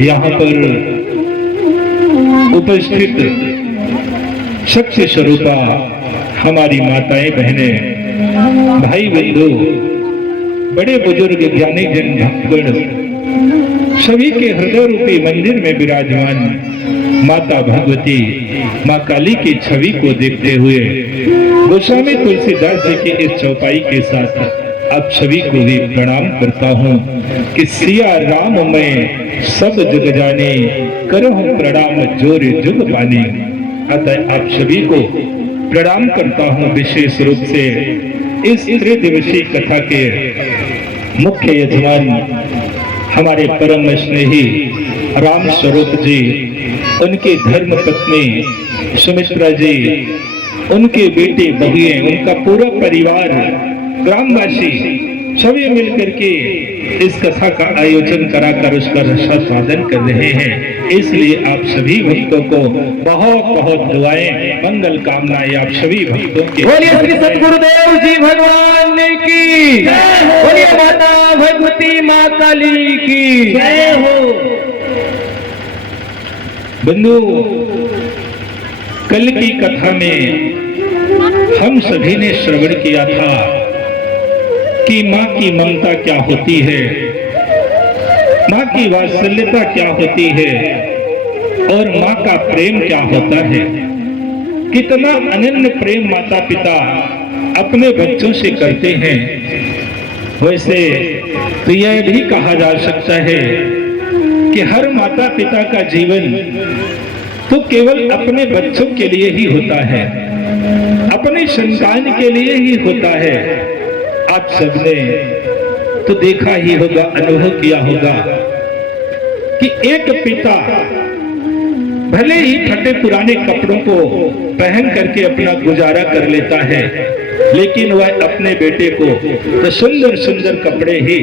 यहाँ पर उपस्थित शक्ति स्वरूपा हमारी माताएं, बहनें, भाई बंधु, बड़े बुजुर्ग, ज्ञानी जन, भक्तगण सभी के हृदय रूपी मंदिर में विराजमान माता भगवती, माँ काली की छवि को देखते हुए गोस्वामी तुलसीदास जी की इस चौपाई के साथ आप सभी को भी प्रणाम करता हूँ कि सिया राम में सब जग जाने, करो प्रणाम जोर जुग पानी। अतः आप सभी को प्रणाम करता हूँ। विशेष रूप से इस त्रिदिवसीय कथा के मुख्य यजमान हमारे परम स्नेही राम स्वरूप जी, उनकी धर्म पत्नी सुमित्रा जी, उनके बेटे बहुएं, उनका पूरा परिवार, ग्रामवासी सभी मिलकर के इस कथा का आयोजन कराकर उसका रसास्वादन कर रहे हैं। इसलिए आप सभी भक्तों को बहुत बहुत दुआएं, मंगल कामनाएं आप सभी भक्तों के। बोलिए श्री सद्गुरुदेव जी भगवान की जय हो। बोलिए माता भगवती माँ काली की जय हो। बंधु, कल की कथा में हम सभी ने श्रवण किया था कि माँ की ममता क्या होती है, माँ की वात्सल्यता क्या होती है और माँ का प्रेम क्या होता है। कितना अनन्य प्रेम माता पिता अपने बच्चों से करते हैं। वैसे तो यह भी कहा जा सकता है कि हर माता पिता का जीवन तो केवल अपने बच्चों के लिए ही होता है, अपनी संतान के लिए ही होता है। आप सबने तो देखा ही होगा, अनुभव किया होगा कि एक पिता भले ही फटे पुराने कपड़ों को पहन करके अपना गुजारा कर लेता है, लेकिन वह अपने बेटे को तो सुंदर सुंदर कपड़े ही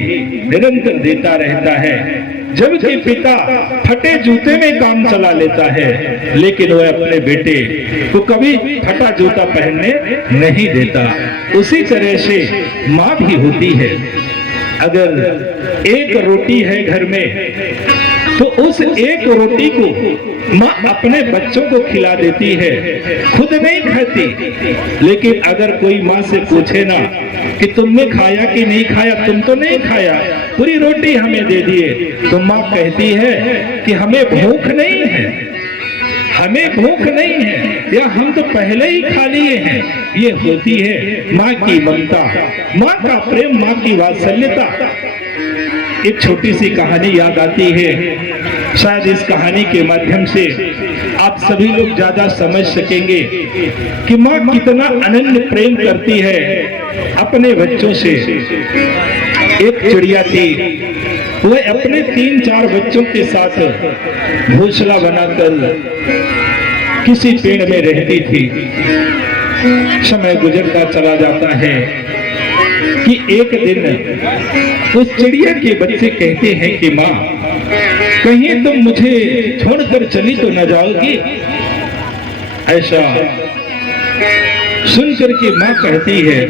निरंतर देता रहता है। जबकि पिता फटे जूते में काम चला लेता है, लेकिन वह अपने बेटे को कभी फटा जूता पहनने नहीं देता। उसी तरह से माँ भी होती है। अगर एक रोटी है घर में तो उस एक रोटी को माँ अपने बच्चों को खिला देती है, खुद नहीं खाती। लेकिन अगर कोई माँ से पूछे ना कि तुमने खाया कि नहीं खाया, तुम तो नहीं खाया, पूरी रोटी हमें दे दिए, तो माँ कहती है कि हमें भूख नहीं है, हमें भूख नहीं है, या हम तो पहले ही खा लिए हैं। ये होती है माँ की ममता, माँ का प्रेम, माँ की वात्सल्यता। एक छोटी सी कहानी याद आती है। शायद इस कहानी के माध्यम से आप सभी लोग ज्यादा समझ सकेंगे कि माँ कितना अनन्य प्रेम करती है अपने बच्चों से। एक चिड़िया थी, वह अपने 3-4 बच्चों के साथ घोंसला बनाकर किसी पेड़ में रहती थी। समय गुजरता चला जाता है कि एक दिन उस चिड़िया के बच्चे कहते हैं कि माँ, कहीं तुम मुझे छोड़कर चली तो न जाओगी। ऐसा सुनकर के माँ कहती है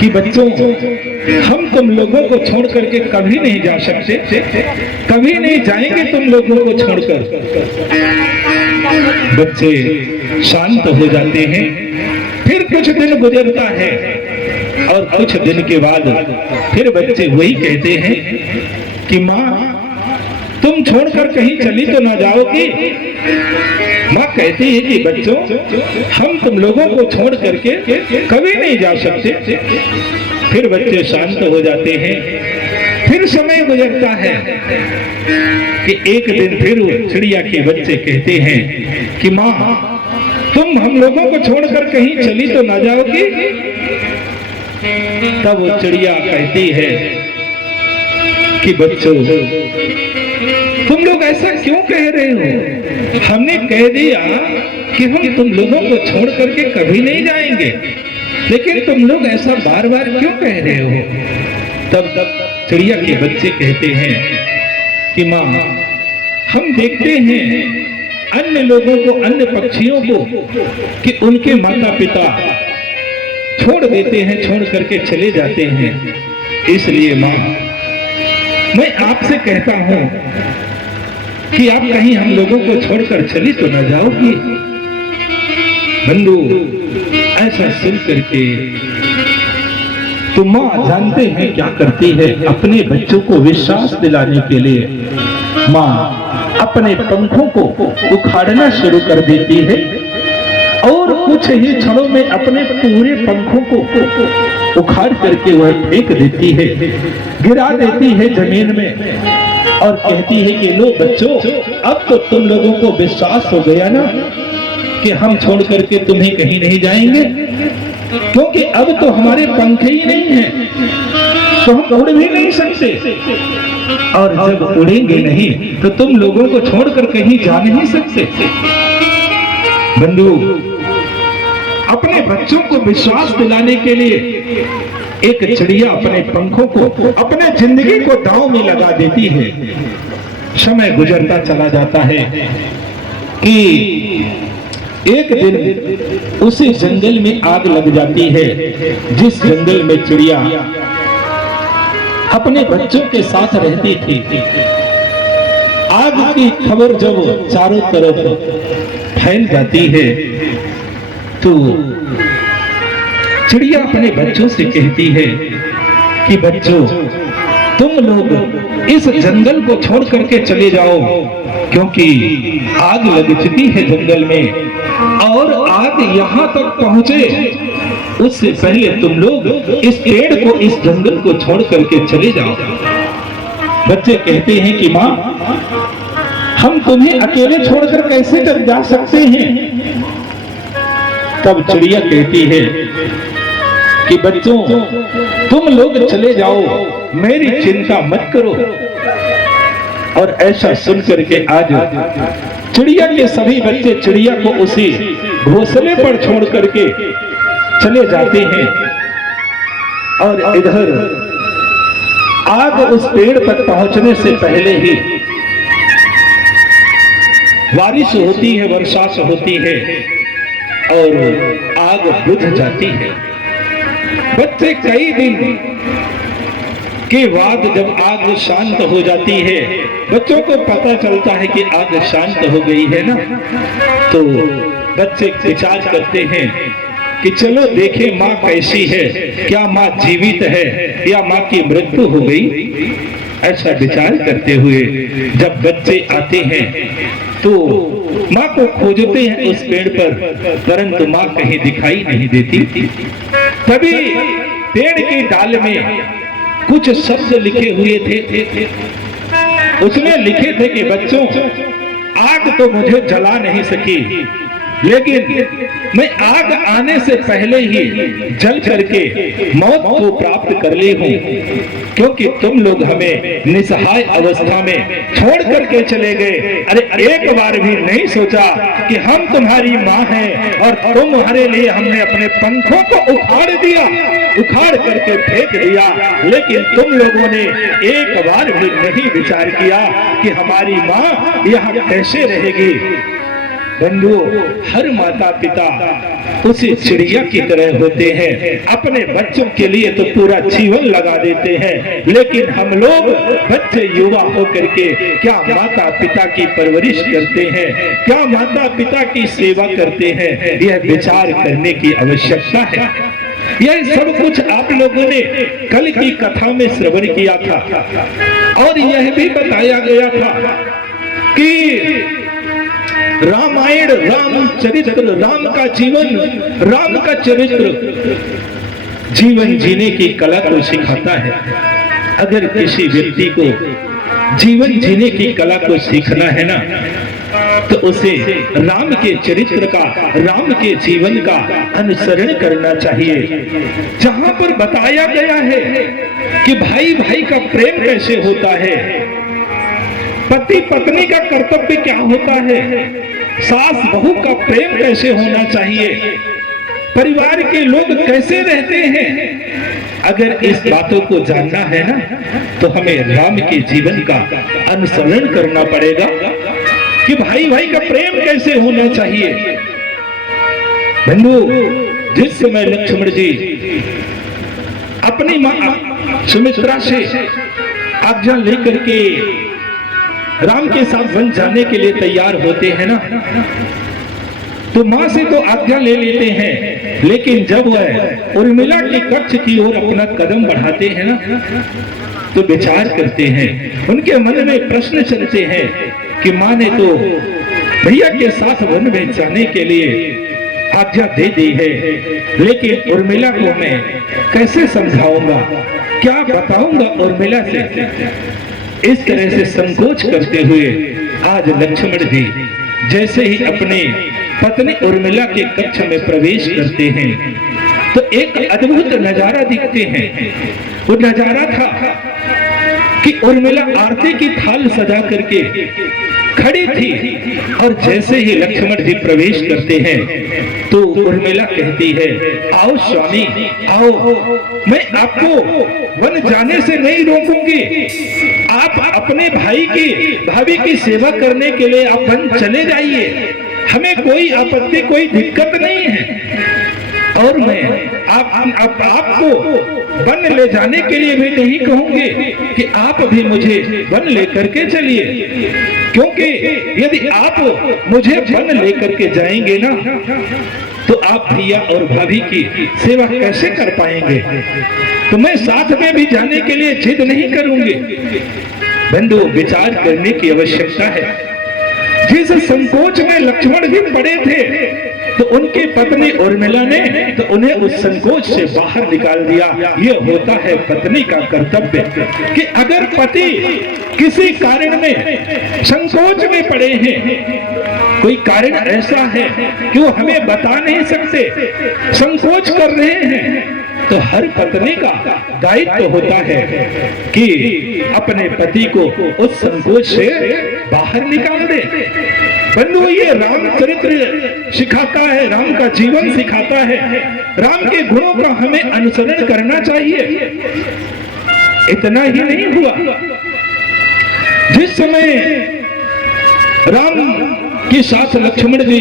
कि बच्चों, हम तुम लोगों को छोड़ करके कभी नहीं जा सकते, कभी नहीं जाएंगे तुम लोगों को छोड़कर। बच्चे शांत हो जाते हैं। फिर कुछ दिन गुजरता है और कुछ दिन के बाद फिर बच्चे वही कहते हैं कि माँ, तुम छोड़कर कहीं चली तो ना जाओगी। माँ कहती है कि बच्चों, हम तुम लोगों को छोड़ करके कभी नहीं जा सकते। फिर बच्चे शांत हो जाते हैं। फिर समय गुजरता है कि एक दिन फिर चिड़िया के बच्चे कहते हैं कि माँ, तुम हम लोगों को छोड़कर कहीं चली तो ना जाओगी। तब चिड़िया कहती है कि बच्चों, तुम लोग ऐसा क्यों कह रहे हो? हमने कह दिया कि हम तुम लोगों को छोड़ करके कभी नहीं जाएंगे, लेकिन तुम लोग ऐसा बार बार क्यों कह रहे हो? तब चिड़िया के बच्चे कहते हैं कि माँ, हम देखते हैं अन्य लोगों को, अन्य पक्षियों को, कि उनके माता पिता छोड़ देते हैं, छोड़ करके चले जाते हैं। इसलिए माँ, मैं आपसे कहता हूं कि आप कहीं हम लोगों को छोड़कर चली तो न जाओगी। बंधु, ऐसा सुन करके तो माँ जानते हैं क्या करती है। अपने बच्चों को विश्वास दिलाने के लिए माँ अपने पंखों को उखाड़ना शुरू कर देती है और कुछ ही क्षणों में अपने पूरे पंखों को उखाड़ करके वह फेंक देती है, गिरा देती है जमीन में और कहती है कि लो बच्चों, अब तो तुम लोगों को विश्वास हो गया ना कि हम छोड़ करके तुम्हें कहीं नहीं जाएंगे, क्योंकि अब तो हमारे पंखे ही नहीं हैं, तो हम उड़ भी नहीं सकते, और जब उड़ेंगे नहीं तो तुम लोगों को छोड़कर कहीं जा नहीं सकते। बंधु, अपने बच्चों को विश्वास दिलाने के लिए एक चिड़िया अपने पंखों को, अपने जिंदगी को दांव में लगा देती है। समय गुजरता चला जाता है कि एक दिन उसी जंगल में आग लग जाती है, जिस जंगल में चिड़िया अपने बच्चों के साथ रहती थी। आग की खबर जब चारों तरफ फैल जाती है तो चिड़िया अपने बच्चों से कहती है कि बच्चों, तुम लोग इस जंगल को छोड़ करके चले जाओ, क्योंकि आग लग चुकी है जंगल में, और आग यहां तक पहुंचे उससे पहले तुम लोग इस पेड़ को, इस जंगल को छोड़ करके चले जाओ। बच्चे कहते हैं कि माँ, हम तुम्हें अकेले छोड़कर कैसे जा सकते हैं। तब चिड़िया कहती है कि बच्चों, तुम लोग चले जाओ, मेरी चिंता मत करो। और ऐसा सुन करके आज चिड़िया के सभी बच्चे चिड़िया को उसी घोंसले पर छोड़ करके चले जाते हैं, और इधर आग उस पेड़ तक पहुंचने से पहले ही बारिश होती है, वर्षा होती है और आग बुझ जाती है। बच्चे कई दिन के बाद जब आग शांत हो जाती है, बच्चों को पता चलता है कि आग शांत हो गई है ना, तो बच्चे विचार करते हैं कि चलो देखें माँ कैसी है, क्या माँ जीवित है या माँ की मृत्यु हो गई। ऐसा विचार करते हुए जब बच्चे आते हैं तो माँ को खोजते हैं उस पेड़ पर, परंतु माँ कहीं दिखाई नहीं देती। तभी पेड़ के डाल में कुछ शब्द लिखे हुए थे। उसमें लिखे थे कि बच्चों, आग तो मुझे जला नहीं सकी, लेकिन मैं आग आने से पहले ही जल करके मौत को प्राप्त कर ली हूँ, क्योंकि तुम लोग हमें निसहाय अवस्था में छोड़ करके चले गए। अरे एक बार भी नहीं सोचा कि हम तुम्हारी माँ हैं और तुम्हारे लिए हमने अपने पंखों को उखाड़ दिया, उखाड़ करके फेंक दिया, लेकिन तुम लोगों ने एक बार भी नहीं विचार किया कि हमारी माँ यहाँ कैसे रहेगी। बंधु, हर माता पिता उसी चिड़िया की तरह होते हैं, अपने बच्चों के लिए तो पूरा जीवन लगा देते हैं, लेकिन हम लोग बच्चे युवा होकर के क्या माता पिता की परवरिश करते हैं, क्या माता पिता की सेवा करते हैं, यह विचार करने की आवश्यकता है। यह सब कुछ आप लोगों ने कल की कथा में श्रवण किया था, और यह भी बताया गया था कि रामायण, रामचरित्र, राम का जीवन, राम का चरित्र जीवन जीने की कला को सिखाता है। अगर किसी व्यक्ति को जीवन जीने की कला को सीखना है ना, तो उसे राम के चरित्र का, राम के जीवन का अनुसरण करना चाहिए, जहां पर बताया गया है कि भाई भाई का प्रेम कैसे होता है, पति पत्नी का कर्तव्य क्या होता है, सास बहू का प्रेम कैसे होना चाहिए, परिवार के लोग कैसे रहते हैं। अगर इस बातों को जानना है ना, तो हमें राम के जीवन का अनुसरण करना पड़ेगा कि भाई भाई का प्रेम कैसे होना चाहिए। बंधु, जिस समय लक्ष्मण जी अपनी मां सुमित्रा से आज्ञा लेकर के राम के साथ वन जाने के लिए तैयार होते हैं ना, तो मां से तो आज्ञा ले लेते हैं, लेकिन जब वह उर्मिला के कक्ष की ओर अपना कदम बढ़ाते हैं ना, तो विचार करते हैं, उनके मन में प्रश्न चलते हैं कि मां ने तो भैया के साथ वन में जाने के लिए आज्ञा दे दी है, लेकिन उर्मिला को मैं कैसे समझाऊंगा, क्या बताऊंगा उर्मिला से। इस तरह से संकोच करते हुए आज लक्ष्मण जी जैसे ही अपने पत्नी उर्मिला के कक्ष में प्रवेश करते हैं, तो एक अद्भुत नजारा दिखते हैं। वो नजारा था कि उर्मिला आरती की थाल सजा करके खड़ी थी, और जैसे ही लक्ष्मण जी प्रवेश करते हैं तो उर्मिला कहती है, आओ स्वामी आओ, मैं आपको वन जाने से नहीं रोकूंगी, आप अपने भाई की भाभी की सेवा करने के लिए आप वन चले जाइए, हमें कोई आपत्ति कोई दिक्कत नहीं है, और मैं आपको वन ले जाने के लिए भी नहीं कहूंगी कि आप भी मुझे वन लेकर के चलिए, क्योंकि यदि आप मुझे वन लेकर के जाएंगे ना, तो आप भैया और भाभी की सेवा कैसे कर पाएंगे, तो मैं साथ में भी जाने के लिए जिद नहीं करूंगी। बंधु, विचार करने की आवश्यकता है। जिस संकोच में लक्ष्मण जी पड़े थे, तो उनकी पत्नी उर्मिला ने तो उन्हें उस संकोच से बाहर निकाल दिया। यह होता है पत्नी का कर्तव्य कि अगर पति किसी कारण में संकोच में पड़े हैं, कोई कारण ऐसा है कि वो हमें बता नहीं सकते, संकोच कर रहे हैं, तो हर पत्नी का दायित्व होता है कि अपने पति को उस संकोच से बाहर निकाल दे। बंधु, ये रामचरित्र सिखाता है, राम का जीवन सिखाता है, राम के गुणों का हमें अनुसरण करना चाहिए। इतना ही नहीं हुआ, जिस समय राम के साथ लक्ष्मण जी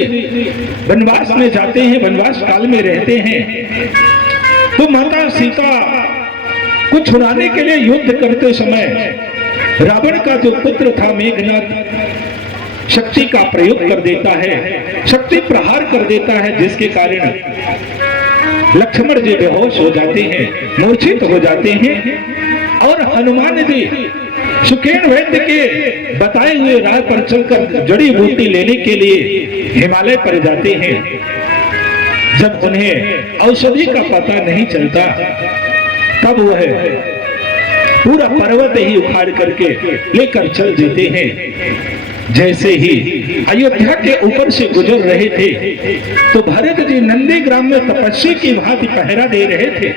वनवास में जाते हैं, वनवास काल में रहते हैं, तो माता सीता को छुड़ाने के लिए युद्ध करते समय रावण का जो पुत्र था मेघनाद शक्ति का प्रयोग कर देता है, शक्ति प्रहार कर देता है, जिसके कारण लक्ष्मण जी बेहोश हो जाते हैं, मूर्छित हो जाते हैं, और हनुमान जी सुखेन वैद्य के बताए हुए राह पर चलकर जड़ी बूटी लेने के लिए हिमालय पर जाते हैं। जब उन्हें औषधि का पता नहीं चलता, तब वह पूरा पर्वत ही उखाड़ करके लेकर चल देते हैं। जैसे ही अयोध्या के ऊपर से गुजर रहे थे, तो भरत जी नंदीग्राम में तपस्वी की भांति पहरा दे रहे थे।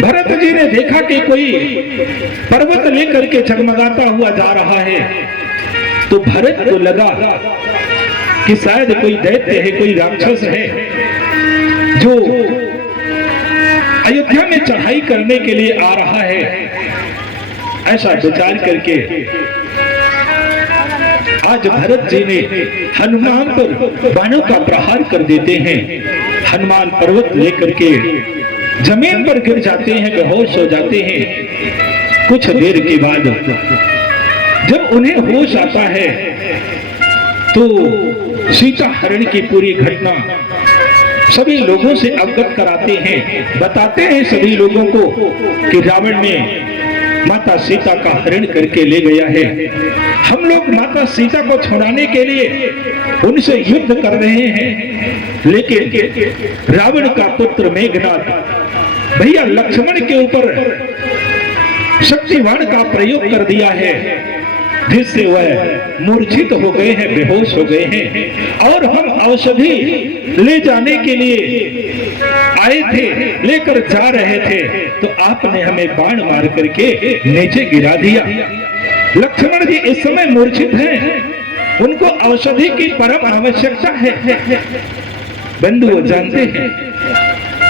भरत जी ने देखा कि कोई पर्वत लेकर के जगमगाता हुआ जा रहा है, तो भरत को लगा कि शायद कोई दैत्य है, कोई राक्षस है जो अयोध्या में चढ़ाई करने के लिए आ रहा है। ऐसा विचार करके आज भरत जी ने हनुमान पर बाणों का प्रहार कर देते हैं। हनुमान पर्वत लेकर के जमीन पर गिर जाते हैं, बेहोश हो जाते हैं। कुछ देर के बाद जब उन्हें होश आता है, तो सीता हरण की पूरी घटना सभी लोगों से अवगत कराते हैं, बताते हैं सभी लोगों को कि रावण ने माता सीता का हरण करके ले गया है। हम लोग माता सीता को छुड़ाने के लिए उनसे युद्ध कर रहे हैं, लेकिन रावण का पुत्र मेघनाद भैया लक्ष्मण के ऊपर शक्तिवाण का प्रयोग कर दिया है, जिससे वह मूर्छित हो गए हैं, बेहोश हो गए हैं। और हम औषधि ले जाने के लिए आए थे, लेकर जा रहे थे, तो आपने हमें बाण मार करके नीचे गिरा दिया। लक्ष्मण जी इस समय मूर्छित हैं, उनको औषधि की परम आवश्यकता है। बंधु वो जानते हैं।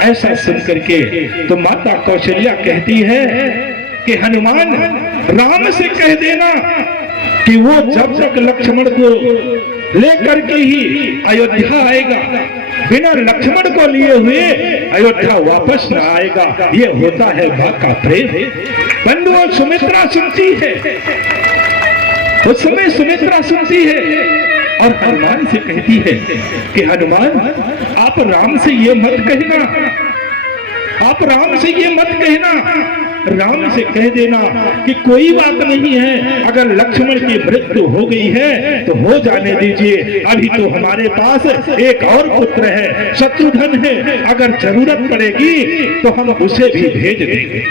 ऐसा सुन करके तो माता कौशल्या कहती है कि हनुमान राम से कह देना कि वो जब तक लक्ष्मण को लेकर के ही अयोध्या आएगा, बिना लक्ष्मण को लिए हुए अयोध्या वापस न आएगा। ये होता है मां का प्रेम। बंधुओं, सुमित्रा सुनती है, उस समय सुमित्रा सुनती है और हनुमान से कहती है कि हनुमान, आप राम से ये मत कहना, आप राम से ये मत कहना, राम से कह देना कि कोई बात नहीं है, अगर लक्ष्मण की मृत्यु हो गई है तो हो जाने दीजिए, अभी तो हमारे पास एक और पुत्र है, शत्रुघ्न है, अगर जरूरत पड़ेगी तो हम उसे भी भेज देंगे।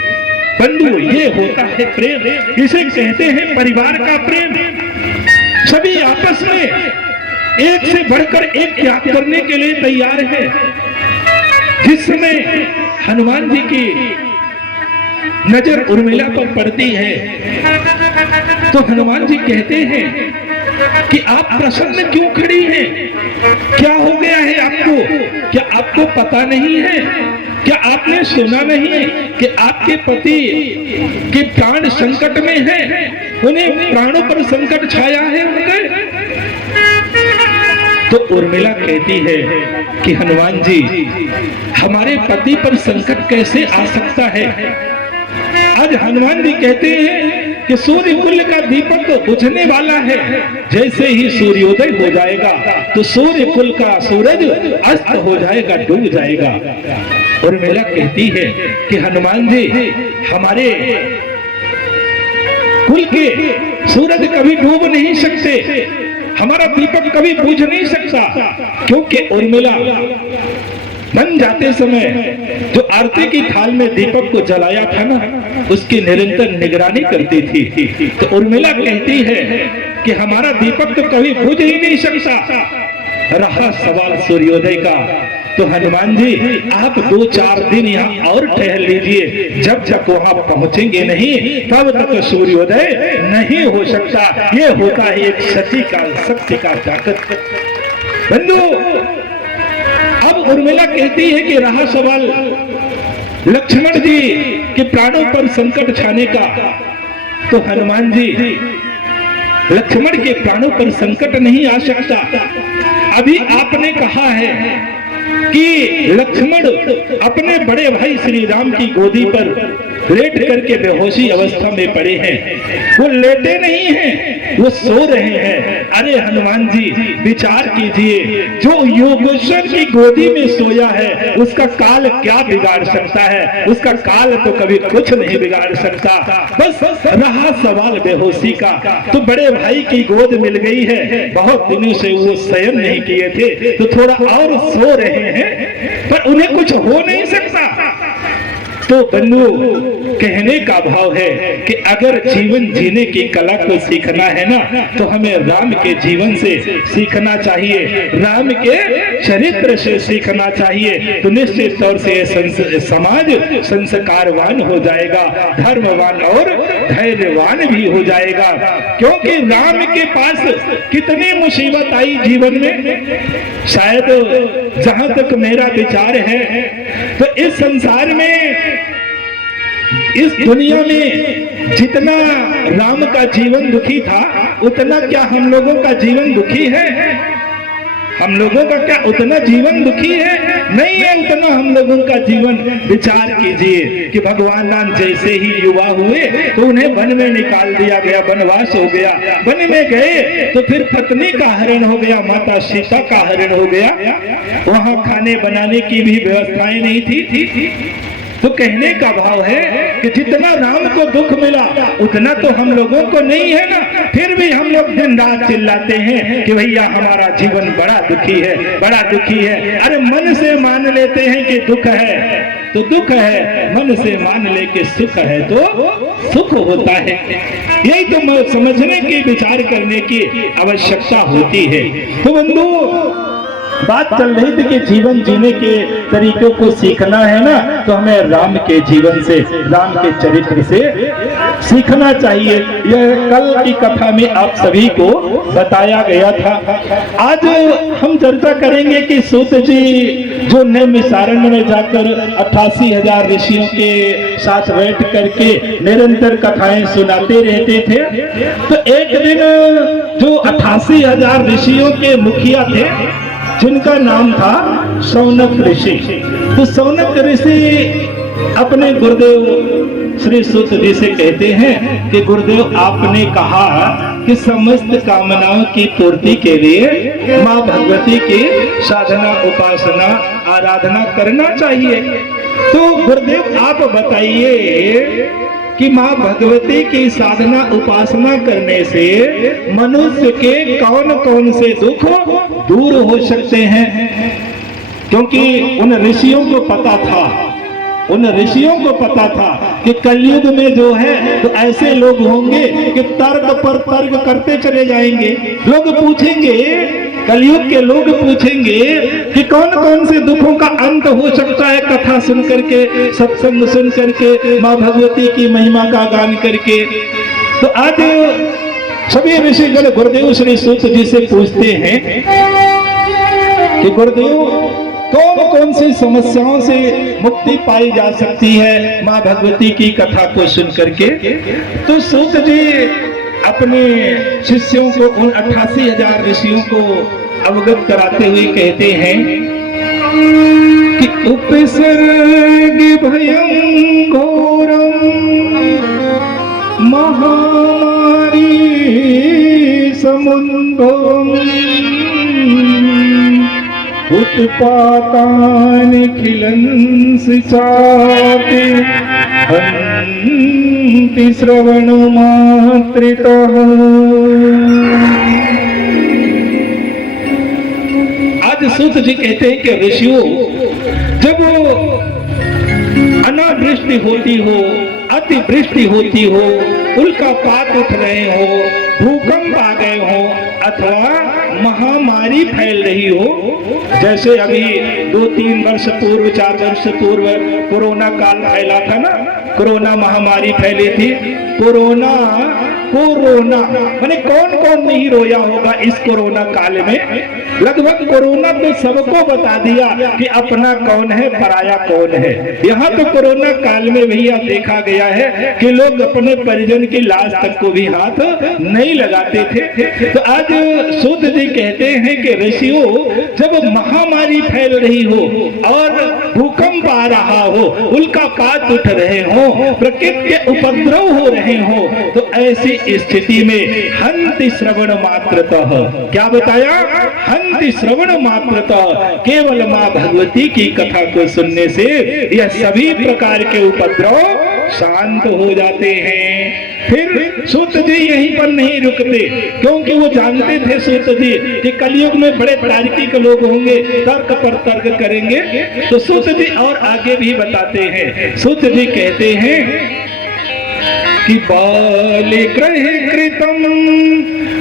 बंधु, ये होता है प्रेम, इसे कहते हैं परिवार का प्रेम। सभी आपस में एक से बढ़कर एक त्याग करने के लिए तैयार है। जिस समय हनुमान जी की नजर उर्मिला पर पड़ती है तो हनुमान जी कहते हैं कि आप प्रसन्न क्यों खड़ी हैं? क्या हो गया है आपको? क्या आपको पता नहीं है? क्या आपने सुना नहीं कि आपके पति के प्राण संकट में हैं? उन्हें प्राणों पर संकट छाया है उनके। तो उर्मिला कहती है कि हनुमान जी, हमारे पति पर संकट कैसे आ सकता है? आज हनुमान जी कहते हैं कि सूर्य कुल का दीपक तो बुझने वाला है, जैसे ही सूर्योदय हो जाएगा तो सूर्य कुल का सूरज अस्त हो जाएगा, डूब जाएगा। उर्मिला कहती है कि हनुमान जी, हमारे कुल के सूरज कभी डूब नहीं सकते, हमारा दीपक कभी बुझ नहीं सकता, क्योंकि उर्मिला मन जाते समय जो आरती की थाल में दीपक को जलाया था ना, उसकी निरंतर निगरानी करती थी। तो उर्मिला कहती है कि हमारा दीपक तो कभी बुझ ही नहीं सकता। रहा सवाल सूर्योदय का, तो हनुमान जी आप 2-4 दिन यहाँ और ठहर लीजिए, जब तक वहां पहुंचेंगे नहीं तब तक सूर्योदय नहीं हो सकता। ये होता है एक सती का, शक्ति का ताकत। बंधु, अब उर्मिला कहती है कि रहा सवाल लक्ष्मण जी के प्राणों पर संकट छाने का, तो हनुमान जी, लक्ष्मण के प्राणों पर संकट नहीं आ सकता। अभी आपने कहा है कि लक्ष्मण अपने बड़े भाई श्री राम की गोदी पर लेट करके बेहोशी अवस्था में पड़े हैं। वो लेटे नहीं हैं, वो सो रहे हैं। अरे हनुमान जी, विचार कीजिए, जो योगेश्वर की गोदी में सोया है उसका काल क्या बिगाड़ सकता है? उसका काल तो कभी कुछ नहीं बिगाड़ सकता। बस रहा सवाल बेहोशी का, तो बड़े भाई की गोद मिल गई है, बहुत दिनों से वो शयन नहीं किए थे, तो थोड़ा और सो रहे हैं, पर उन्हें कुछ हो नहीं सकता। तो बंधु, कहने का भाव है कि अगर जीवन जीने की कला को सीखना है ना, तो हमें राम के जीवन से सीखना चाहिए, राम के चरित्र से सीखना चाहिए। तो निश्चित तौर से समाज संस्कारवान हो जाएगा, धर्मवान और धैर्यवान भी हो जाएगा। क्योंकि राम के पास कितनी मुसीबत आई जीवन में, शायद जहां तक मेरा विचार है तो इस संसार में, इस दुनिया में जितना राम का जीवन दुखी था, उतना क्या हम लोगों का जीवन दुखी है? हम लोगों का क्या उतना जीवन दुखी है? नहीं है उतना हम लोगों का जीवन। विचार कीजिए कि भगवान राम जैसे ही युवा हुए तो उन्हें वन में निकाल दिया गया, वनवास हो गया। वन में गए तो फिर पत्नी का हरण हो गया, माता सीता का हरण हो गया, वहां खाने बनाने की भी व्यवस्थाएं नहीं थी। तो कहने का भाव है कि जितना राम को दुख मिला उतना तो हम लोगों को नहीं है ना, फिर भी हम लोग दिन रात चिल्लाते हैं कि भैया हमारा जीवन बड़ा दुखी है, बड़ा दुखी है। अरे मन से मान लेते हैं कि दुख है तो दुख है, मन से मान ले कि सुख है तो सुख होता है। यही तो समझने की, विचार करने की आवश्यकता होती है। तो बंधु, बात चल रही थी कि जीवन जीने के तरीकों को सीखना है ना, तो हमें राम के जीवन से, राम के चरित्र से सीखना चाहिए। यह कल की कथा में आप सभी को बताया गया था। आज हम चर्चा करेंगे कि सूत जी जो नैमिषारण्य में जाकर 88,000 ऋषियों के साथ बैठ करके निरंतर कथाएं सुनाते रहते थे, तो एक दिन जो 88,000 ऋषियों के मुखिया थे, जिनका नाम था सौनक ऋषि। तो सौनक ऋषि अपने गुरुदेव श्री सूत जी से कहते हैं कि गुरुदेव, आपने कहा कि समस्त कामनाओं की पूर्ति के लिए माँ भगवती की साधना, उपासना, आराधना करना चाहिए। तो गुरुदेव आप बताइए कि माँ भगवती की साधना उपासना करने से मनुष्य के कौन कौन से दुख दूर हो सकते हैं? क्योंकि उन ऋषियों को पता था, उन ऋषियों को पता था कि कलयुग में जो है तो ऐसे लोग होंगे कि तर्क पर तर्क करते चले जाएंगे। लोग पूछेंगे, कलयुग के लोग पूछेंगे कि कौन कौन से दुखों का अंत हो सकता है कथा सुन करके, सत्संग सुन करके, माँ भगवती की महिमा का गान करके। तो आज सभी ऋषिगण गुरुदेव श्री सूत जी से पूछते हैं कि गुरुदेव, कौन कौन सी समस्याओं से मुक्ति पाई जा सकती है माँ भगवती की कथा को सुन करके? तो सूत जी अपने शिष्यों को, उन 88,000 ऋषियों को अवगत कराते हुए कहते हैं कि उपसर्ग भयं घोरं महामारी समुद्भवम् उत्पातानि खिलंसि चापि हन्ति श्रवणमात्रितः। आज सूत जी कहते हैं कि ऋषियों, जब अनावृष्टि होती हो, अतिवृष्टि होती हो, उल्कापात उठ रहे हो, भूकंप आ गए हो, अथवा महामारी फैल रही हो, जैसे अभी 2-3 वर्ष पूर्व, 4 वर्ष पूर्व कोरोना काल फैला था ना, कोरोना महामारी फैली थी। कोरोना माने कौन कौन नहीं रोया होगा इस कोरोना काल में? लगभग कोरोना तो सबको बता दिया कि अपना कौन है, पराया कौन है। यहाँ तो कोरोना काल में भैया देखा गया है कि लोग अपने परिजन की लाश तक को भी हाथ नहीं लगाते थे। तो आज सूत जी कहते हैं कि ऋषियों, जब महामारी फैल रही हो और भूकंप आ रहा हो, उल्कापात उठ रहे हो, प्रकृति के उपद्रव हो रहे हो, तो ऐसी स्थिति में हन्ति श्रवण मात्रतः, क्या बताया? हन्ति श्रवण मात्रतः, केवल माँ भगवती की कथा को सुनने से यह सभी प्रकार के उपद्रव शांत हो जाते हैं। फिर सूत जी यहीं पर नहीं रुकते, क्योंकि वो जानते थे सूत जी कि कलयुग में बड़े तार्किक लोग होंगे, तर्क पर तर्क करेंगे। तो सूत जी और आगे भी बताते हैं। सूत जी कहते हैं कि बालिग्रह कृतम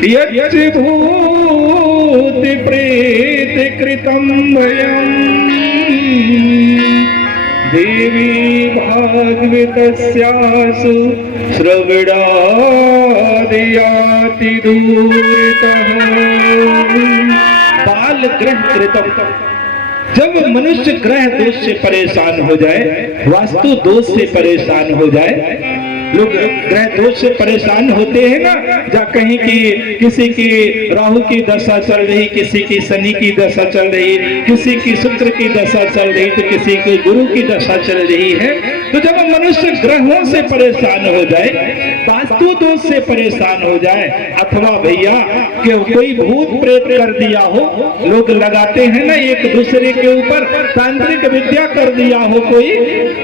यच्च भूत प्रेत कृतम वयम् देवी भागवतस्यासु श्रवणादयाति दूरतः। बाल ग्रह कृतम, जब मनुष्य ग्रह दोष से परेशान हो जाए, वास्तु दोष से परेशान हो जाए, लोग ग्रह दोष से परेशान होते हैं ना, जहाँ कहीं की किसी की राहु की दशा चल रही, किसी की शनि की दशा चल रही, किसी की शुक्र की दशा चल रही, तो किसी की गुरु की दशा चल रही है। तो जब मनुष्य ग्रहों से परेशान हो जाए, वास्तु दोष से परेशान हो जाए, अथवा भैया कि कोई भूत प्रेत कर दिया हो, लोग लगाते हैं ना एक दूसरे के ऊपर, तांत्रिक विद्या कर दिया हो, कोई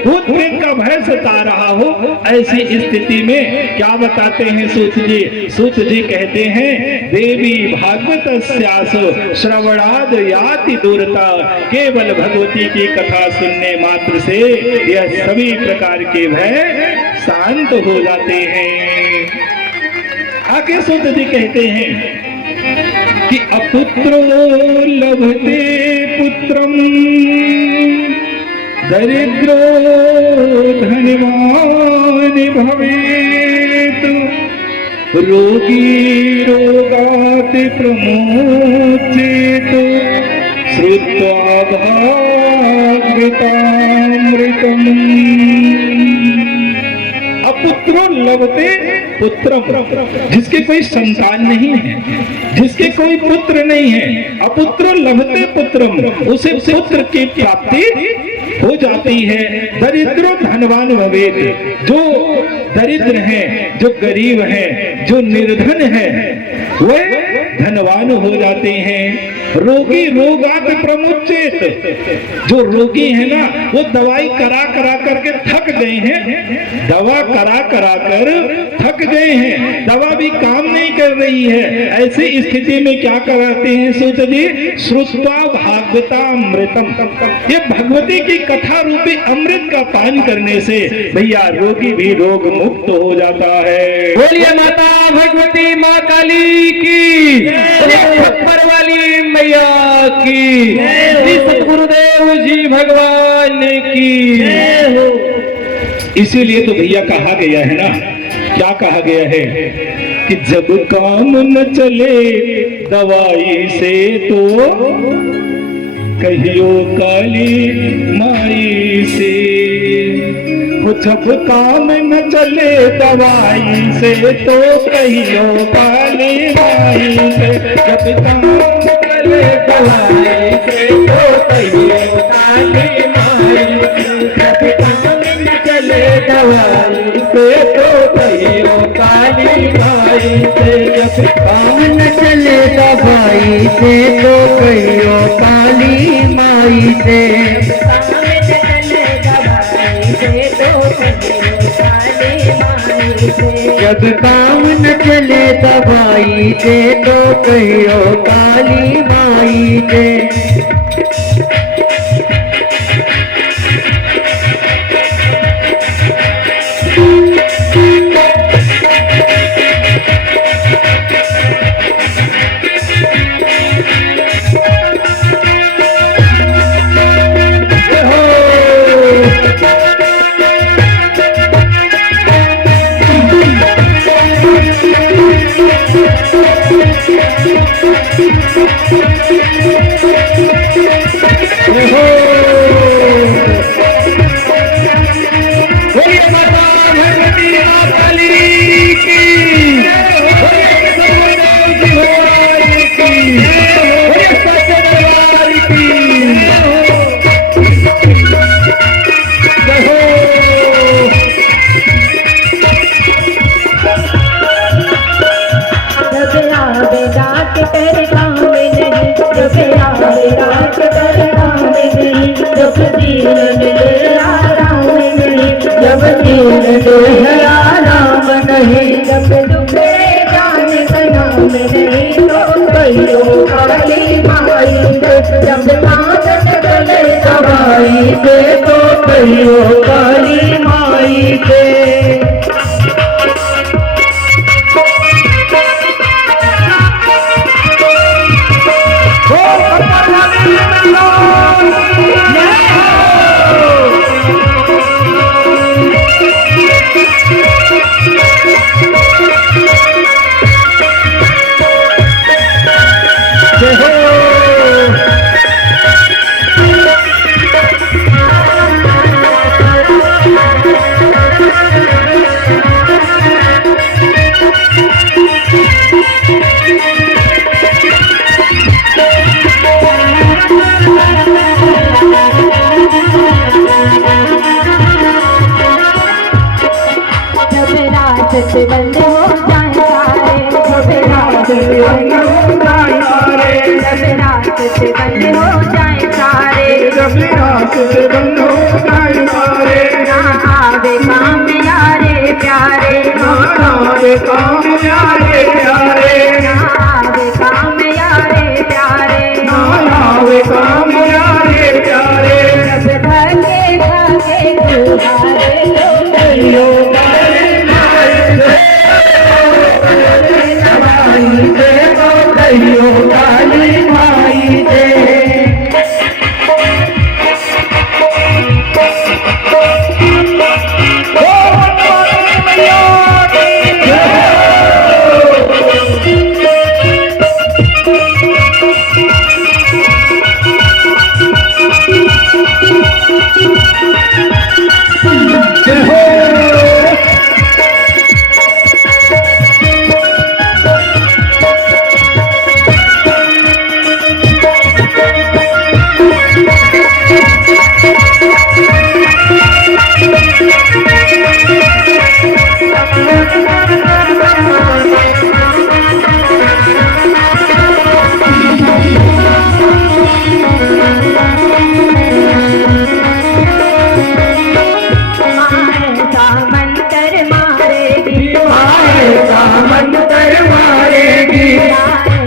भूत प्रेत का भय सता रहा हो, ऐसी स्थिति में क्या बताते हैं सूत जी? सूत जी कहते हैं देवी भागवतस्यासु श्रवणाद याति दूरता, केवल भगवती की कथा सुनने मात्र से यह सभी प्रकार के भय शांत हो जाते हैं। आगे सूत जी कहते हैं कि अपुत्रो लभते पुत्रम दरिद्रो धनवान भवेत् रोगी रोगात् प्रमोचेत् श्रुत्वा भागवतामृतम्। अब अपुत्रो लभते पुत्रम, जिसके कोई संतान नहीं है, जिसके कोई पुत्र नहीं है, अपुत्रो लभते पुत्रम, उसे पुत्र की प्राप्ति हो जाती है। दरिद्रो धनवान भवेत, जो दरिद्र है, जो गरीब है, जो निर्धन है, वे धनवान हो जाते हैं। रोगी रोगात प्रमुचेत, जो रोगी है ना, वो दवाई करा करा करके थक गए हैं, दवा करा करा कर थक गए हैं, दवा भी काम नहीं कर रही है। ऐसी स्थिति में क्या कराते हैं सूत जी? श्रुत्वा भागवतामृतम, ये भगवती की कथा रूपी अमृत का पान करने से भैया रोगी भी रोग मुक्त हो जाता है। बोलिए माता भगवती माँ काली की, खप्पर वाली मैया की, सतगुरुदेव जी भगवान की। इसीलिए तो भैया कहा गया है ना, क्या कहा गया है कि जब काम न चले दवाई से तो कहियो काली माई से। वो जब काम न चले दवाई से तो कहियो काली माई से। जब काम न चले दवाई से तो कहियो काली माई से। जब काम न चले दवाई से तो कहियो काली माई से। जब काम न चले दवाई से तो कहियो काली माई से। जब काम न चले दवाई से तो कहियो काली माई से। बंद हो जाए सारे, जब रात से बंद हो जाए सारे, जब रात से बंद हो जाए सारे, जब रात से बंद हो जाए सारे। ना आवे काम यारे प्यारे, ना आवे काम यारे प्यारे, ना आवे काम यारे प्यारे, ना आवे काम यारे प्यारे। जब भागे भागे गुहारे लो कहियो काली माई दे। ऐसा मंतर मारेगी,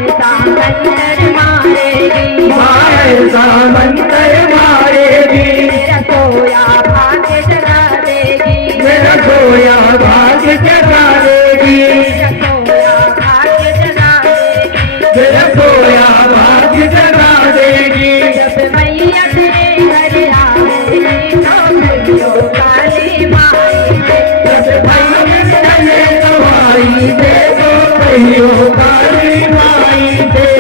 मंतर मारेगी, माँ ऐसा मंतर मारेगी, मेरा सोया भाग्य जगा देगी, मेरा सोया भाग्य जगा देगी, मेरा सोया भाग्य जगा देगी। मेरा सोया भाग्य जगा देगी। जब मैया तेरे घर आएगी तो कहियो काली माई से, जब भैया चले दवाई दे तो कहियो काली माई दे।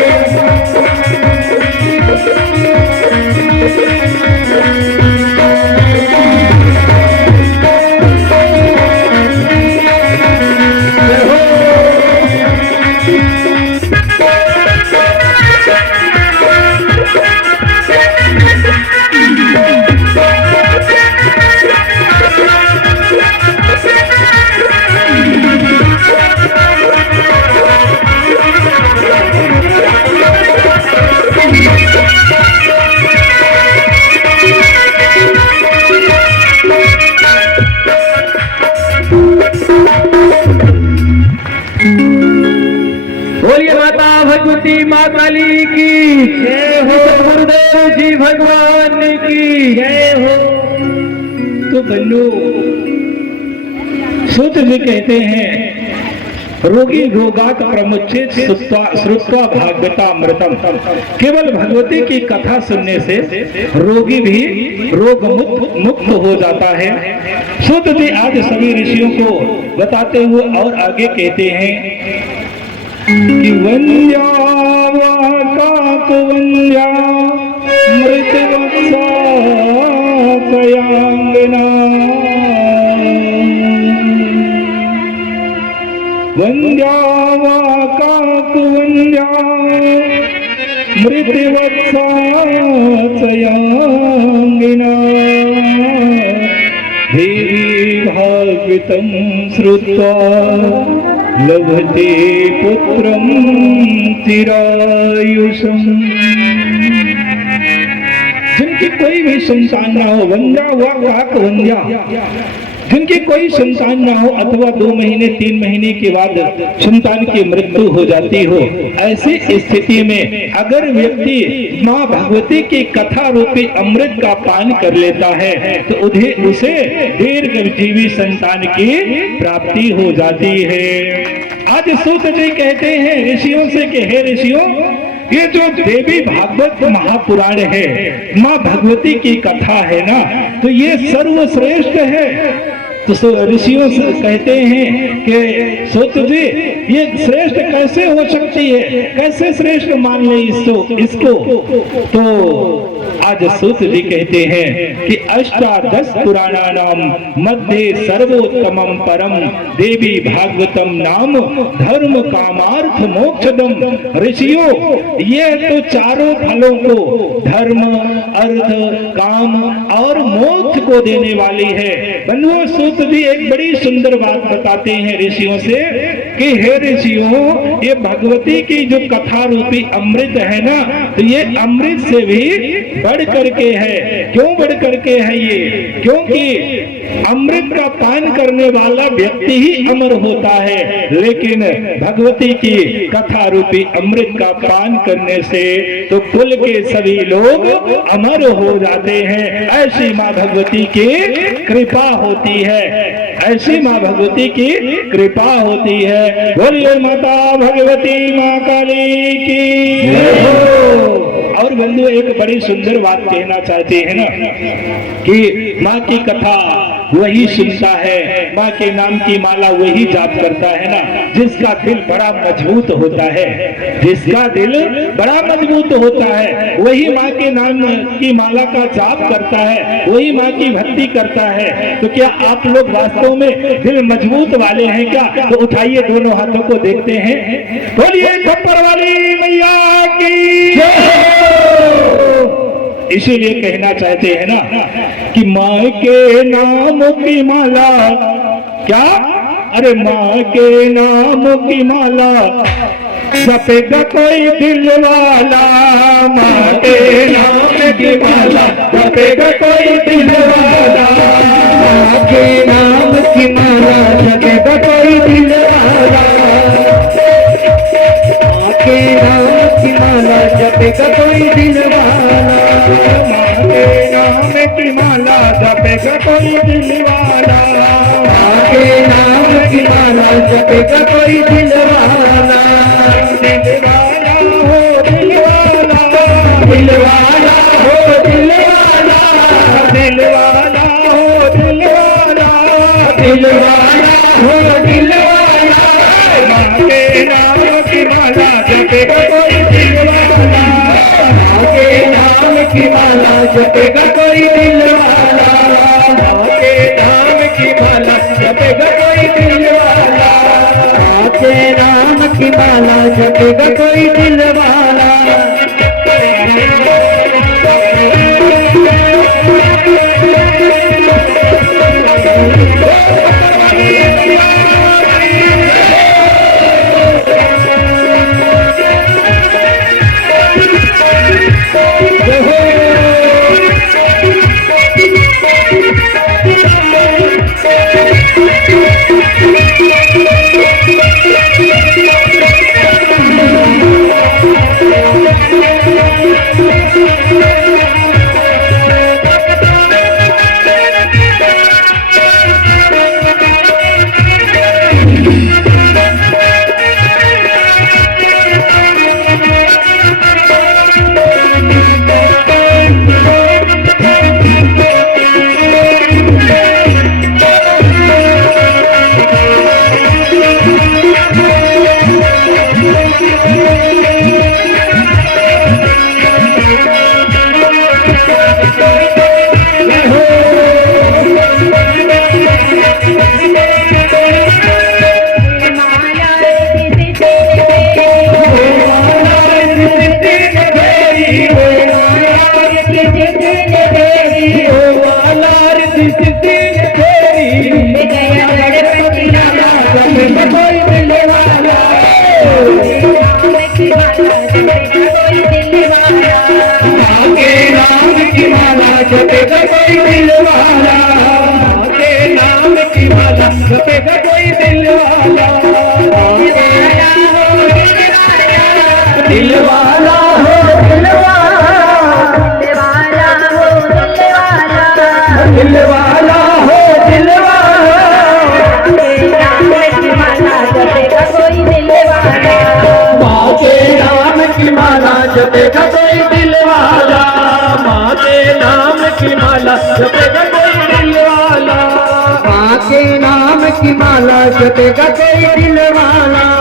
बोलिए माता भगवती माँ काली की जय हो, गुरुदेव जी भगवान की जय हो। तो बल्लू सूत्र जी कहते हैं रोगी रोगात प्रमुचित श्रुत्वा भागवतामृतम। केवल भगवती की कथा सुनने से रोगी भी रोग मुक्त हो जाता है। सूत्र जी आज सभी ऋषियों को बताते हुए और आगे कहते हैं कि वंद्या वाकाक वंद्या मृतवत्सा सयांगना, वंद्या वाकाक वंद्या मृतवत्सा सयांगना, देवी भागवतं श्रुत्वा लभते पुत्रं चिरायुषम्। जिनकी कोई भी संतान ना हो, वंद्या वाक वंद्या, जिनकी कोई संतान ना हो अथवा 2 महीने 3 महीने के बाद संतान की मृत्यु हो जाती हो, ऐसी स्थिति में अगर व्यक्ति माँ भगवती की कथा रूपी अमृत का पान कर लेता है तो उसे दीर्घजीवी संतान की प्राप्ति हो जाती है। आज सूत जी कहते हैं ऋषियों से कि हे ऋषियों, ये जो देवी भागवत महापुराण है, माँ भगवती की कथा है ना, तो ये सर्वश्रेष्ठ है। तो ऋषियों से कहते हैं कि सूत जी ये श्रेष्ठ कैसे हो सकती है, कैसे श्रेष्ठ मान ले इसको। तो आज सूत जी कहते हैं कि अष्टादश पुराणानाम मध्ये सर्वोत्तमं परम देवी भागवतम नाम धर्म कामार्थ मोक्षदम। ऋषियों, ये तो चारों फलों को, धर्म अर्थ काम और मोक्ष को देने वाली है। बंधुओं, सूत जी एक बड़ी सुंदर बात बताते हैं ऋषियों से कि हे ऋषियों, ये भगवती की जो कथा रूपी अमृत है ना, तो ये अमृत से भी बढ़ करके है। क्यों बढ़ करके है ये? क्योंकि अमृत का पान करने वाला व्यक्ति ही अमर होता है, लेकिन भगवती की कथा रूपी अमृत का पान करने से तो कुल के सभी लोग अमर हो जाते हैं। ऐसी माँ भगवती की कृपा होती है, ऐसी माँ भगवती की कृपा होती है। बोलिए माता भगवती माँ काली की जय हो। और बंधु एक बड़ी सुंदर बात कहना चाहते हैं ना कि माँ की कथा वही सुनता है, माँ के नाम की माला वही जाप करता है ना जिसका दिल बड़ा मजबूत होता है, जिसका दिल बड़ा मजबूत होता है वही माँ के नाम की माला का जाप करता है, वही माँ की भक्ति करता है। तो क्या आप लोग वास्तव में दिल मजबूत वाले हैं क्या? तो उठाइए दोनों हाथों को, देखते हैं। बोलिए खप्पर वाली मैया की जय। इसीलिए कहना चाहते हैं ना कि माँ के नाम की माला, क्या? अरे माँ के नाम की माला जपेगा कोई दिल वाला, माँ के नाम की माला जपेगा कोई दिल वाला, माँ के नाम की माला जपेगा कोई दिल वाला। जपेगा कोई दिल वाला, माँ के नाम की माला जपेगा कोई दिल वाला, माँ के नाम की माला जपेगा कोई दिल वाला, दिल वाला हो दिल वाला, दिल वाला हो दिल वाला, दिल वाला हो दिल वाला, दिल वाला हो दिल वाला, माँ के नाम की माला जपेगा कोई दिल वाला, माँ के नाम की माला जपेगा कोई दिल वाला, माँ के नाम की माला जपेगा कोई दिल वाला, माँ के नाम की माला जपेगा कोई दिल वाला। जपेगा कोई दिल वाला, के नाम की माला जपेगा कोई दिल वाला, दिल वाला हो दिल वाला, दिल वाला हो दिल वाला, माँ के नाम की माला जपेगा कोई दिल वाला, माँ के नाम की माला जपेगा कोई दिल वाला, माँ के नाम की माला जपेगा कोई दिल वाला।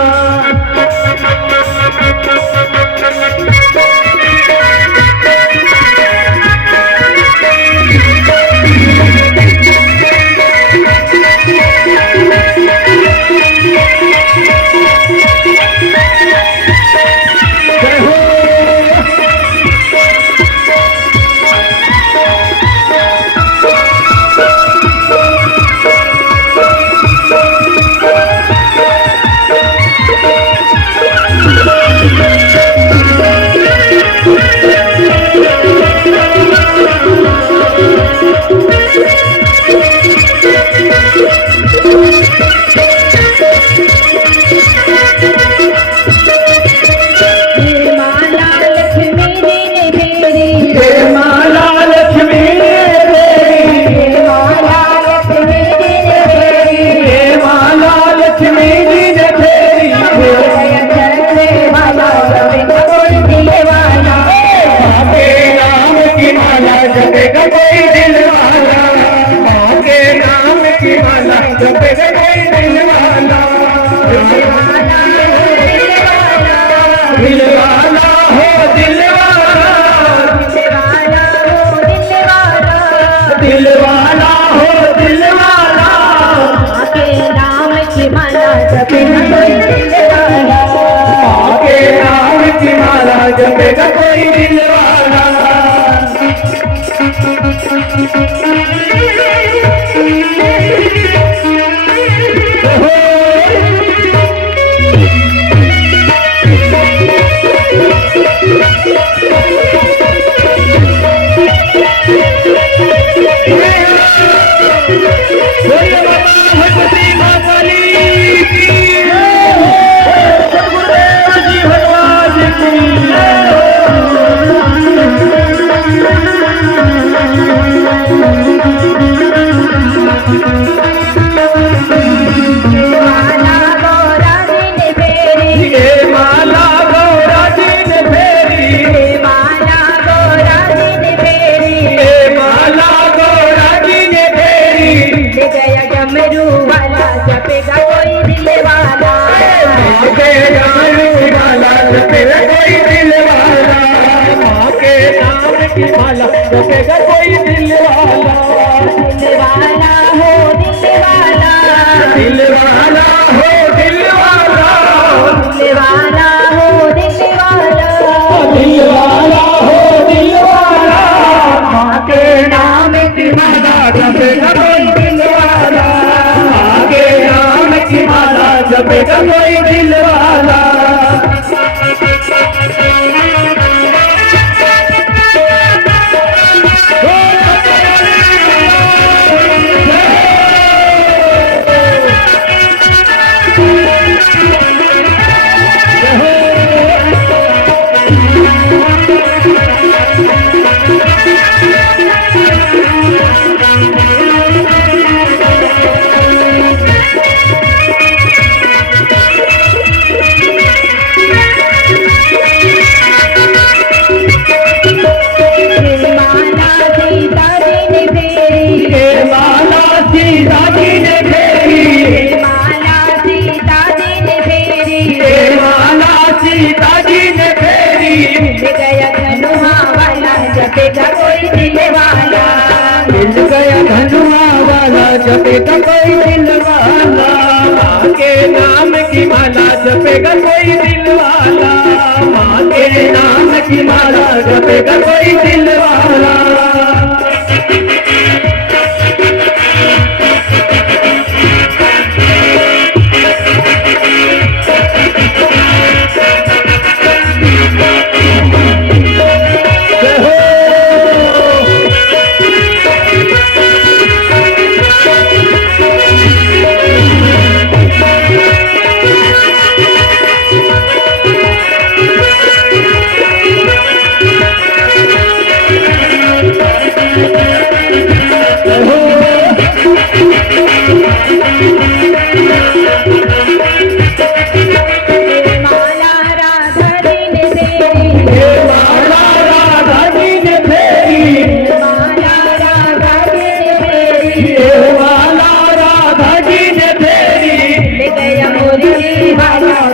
जपेगा कोई दिल वाला, माँ के नाम की माला जपेगा कोई दिल वाला, दिल वाला हो दिल वाला, दिल वाला हो दिल वाला, माँ के नाम की माला जपेगा कोई दिल वाला, माँ के नाम की माला जपेगा कोई दिल वाला। के नाम की माला जपेगा कोई दिल वाला, माँ के नाम की माला जपेगा कोई दिल वाला। दिल वाला हो दिल वाला, दिल वाला हो दिल वाला, दिल वाला हो दिल वाला, दिल वाला हो दिल वाला, माँ के नाम की माला जपेगा कोई दिल वाला, माँ के नाम की माला जपेगा कोई दिल वाला। जपेगा कोई दिल वाला, मिल गया धनुआ वाला जपेगा कोई दिल वाला, माँ के नाम की माला जपेगा कोई दिल वाला, माँ के नाम की माला जपेगा कोई दिल वाला।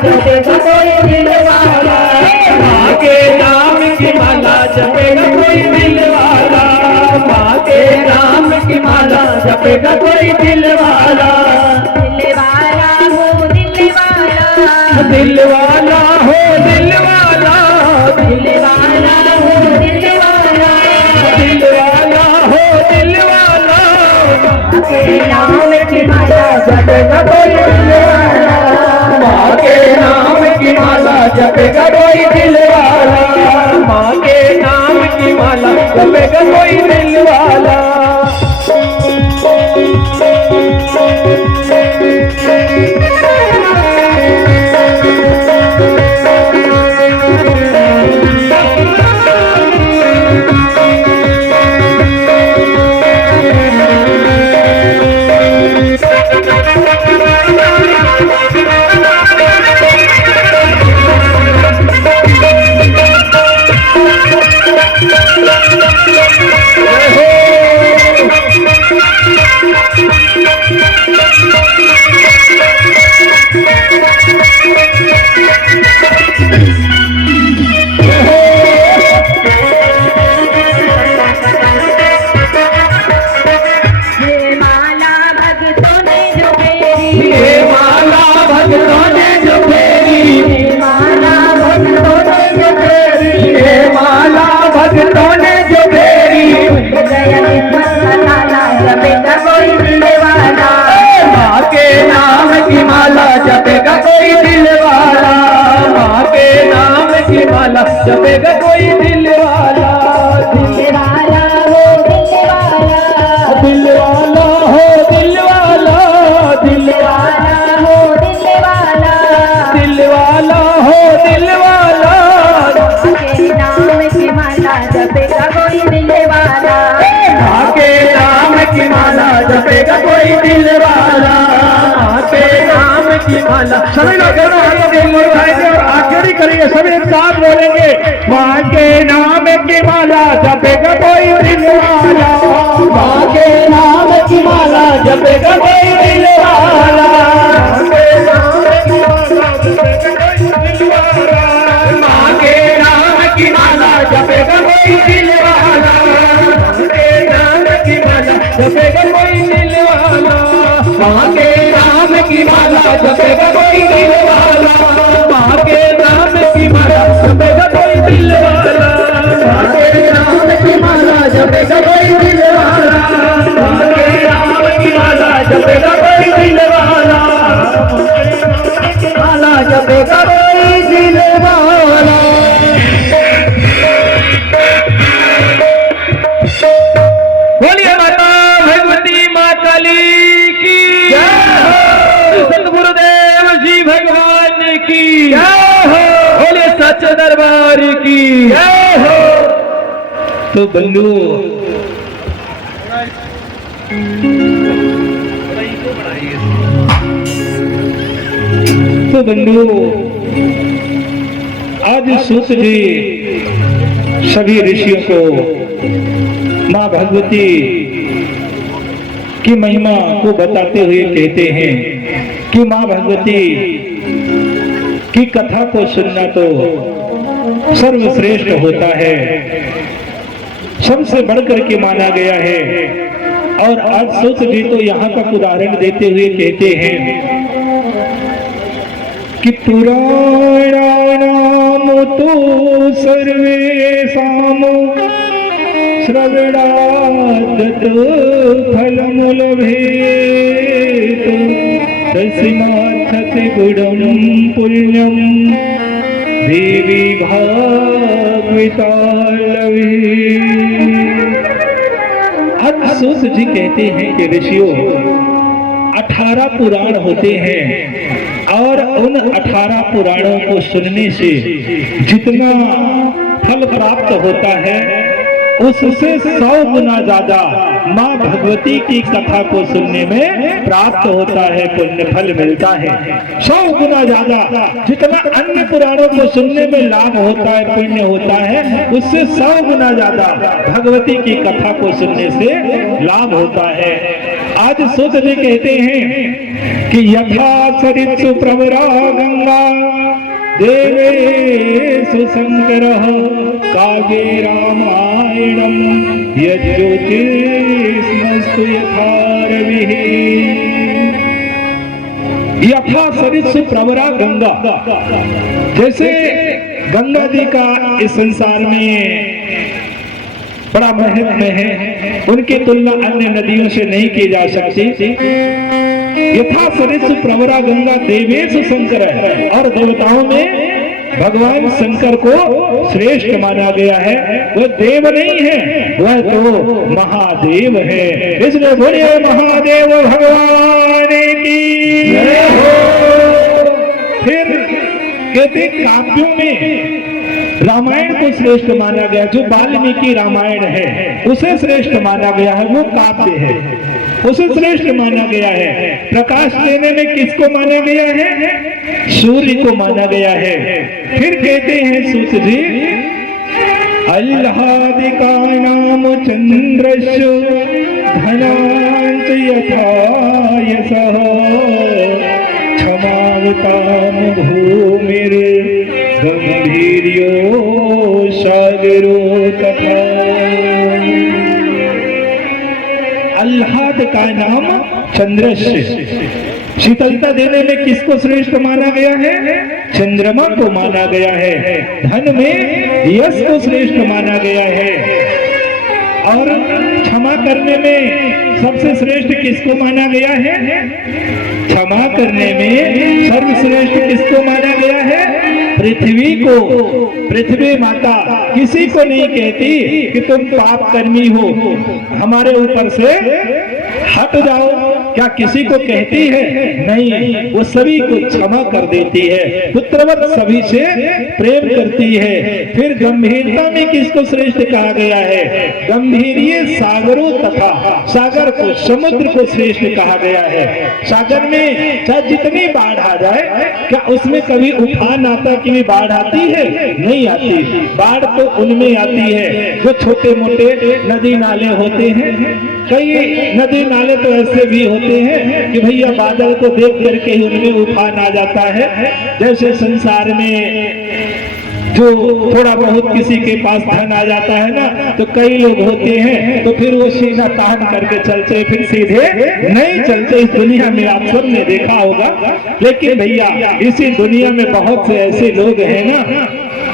जपेगा कोई दिल वाला, माँ के नाम की माला जपेगा कोई दिल वाला, माँ के नाम की माला जपेगा कोई दिल वाला। दिल वाला हो दिल वाला, दिल वाला हो दिल वाला, दिल वाला हो दिल वाला, दिल वाला हो दिल वाला, के नाम की माला जपेगा कोई दिल वाला, माँ के नाम की माला जपेगा कोई दिल वाला, माँ के नाम की माला जपेगा कोई दिल वाला। जपेगा कोई दिल वाला, माँ के नाम की माला जपेगा कोई दिल वाला। दिल वाला हो दिल वाला, दिल वाला हो दिल वाला, दिल वाला हो दिल वाला, दिल वाला हो दिल वाला, के नाम की माला जपेगा कोई दिल वाला, माँ के नाम की माला जपेगा कोई दिल वाला, माँ के नाम की माला। सभी लोग दोनों हाथों को मुड़ाएंगे और आखिरी करेंगे, सभी एक साथ बोलेंगे, माँ के नाम की माला जपेगा कोई दिल वाला, माँ के नाम की माला जपेगा कोई दिल वाला, माँ के नाम की माला मांगे राम की माला जपेगा कोई दिलवाला, मांगे राम की माला जपेगा कोई दिलवाला, मांगे राम की माला जपेगा कोई दिलवाला, मांगे राम की माला जपेगा कोई दिलवाला, मांगे राम की माला जपेगा कोई दिलवाला, मांगे राम की माला जपेगा कोई दिलवाला, माला जपेगा कोई दिलवाला। बोलिए माता भगवती माँ काली की जय, सतगुरुदेव जी भगवान की जय हो, बोलिए सच्चे दरबार की जय हो। तो बंधु आज सूत जी सभी ऋषियों को माँ भगवती की महिमा को बताते हुए कहते हैं कि माँ भगवती की कथा को सुनना तो सर्वश्रेष्ठ होता है, सबसे बढ़कर के माना गया है। और आज सूत जी तो यहाँ तक उदाहरण देते हुए कहते हैं कि पुराणानाम तो सर्वेषां श्रवणात् फलम् लभेत तस्मात् गुणं पुण्यं देवी भागवता आज सूत जी कहते हैं कि ऋषियों 18 पुराण होते हैं और उन 18 पुराणों को सुनने से जितना फल प्राप्त होता है उससे 100 गुना ज्यादा माँ भगवती की कथा को सुनने में प्राप्त होता है, पुण्य फल मिलता है। 100 गुना ज्यादा जितना अन्य पुराणों को सुनने में लाभ होता है, पुण्य होता है, उससे 100 गुना ज्यादा भगवती की कथा को सुनने से लाभ होता है। आज सूत जी कहते हैं कि यथा सरित्सु प्रवरा गंगा देवेषु शंकरः काव्ये रामायणं यज्ज्योतिष्मस्तु यथा रविः। यथा सरित्सु प्रवरा गंगा, जैसे गंगा जी का इस संसार में बड़ा महत्व है, उनकी तुलना अन्य नदियों से नहीं की जा सकती। यथा सरित्सु प्रवरा गंगा देवेषु शंकर है, और देवताओं में भगवान शंकर को श्रेष्ठ माना गया है। वह देव नहीं है, वह तो महादेव है। इसलिए बोलिए महादेव भगवान की जय हो। फिर कहते काव्यों में रामायण को श्रेष्ठ माना गया, जो वाल्मीकि रामायण है उसे श्रेष्ठ माना गया है, वो काव्य है, उसे श्रेष्ठ माना गया है। प्रकाश देने में किसको माना गया है? सूर्य को माना गया है। फिर कहते हैं सूत जी अल्लादिका नाम चंद्रस्य धनांच यथा यशः क्षमावताम भूमिर गंभीर्यो सागरो तथा। आह्लाद का नाम चंद्रस्य, शीतलता देने में किसको श्रेष्ठ माना गया है? चंद्रमा को माना गया है। धन में यश को श्रेष्ठ माना गया है। और क्षमा करने में सबसे श्रेष्ठ किसको माना गया है? क्षमा करने में सर्वश्रेष्ठ किसको माना गया है? पृथ्वी को। पृथ्वी माता किसी को नहीं कहती कि तुम पाप कर्मी हो, हमारे ऊपर से हट जाओ, क्या किसी को कहती है? नहीं, वो सभी को क्षमा कर देती है, पुत्रवत सभी से प्रेम करती है। फिर गंभीरता में किसको श्रेष्ठ कहा गया है? गंभीर्य सागरों तथा, सागर को, समुद्र को श्रेष्ठ कहा गया है। सागर में चाहे जितनी बाढ़ आ जाए, क्या उसमें कभी उफान आता कि बाढ़ आती है? नहीं आती। बाढ़ तो उनमें आती है जो छोटे मोटे नदी नाले होते हैं। कई नदी नाले तो ऐसे भी होते होते हैं कि भैया बादल को देख करके ही उनमें उफान आ जाता है। जैसे संसार में जो थोड़ा बहुत किसी के पास धन आ जाता है ना, तो कई लोग होते हैं तो फिर वो सीधा तान करके चलते, फिर सीधे नहीं चलते। इस दुनिया में आप सबने देखा होगा। लेकिन भैया इसी दुनिया में बहुत से ऐसे लोग हैं ना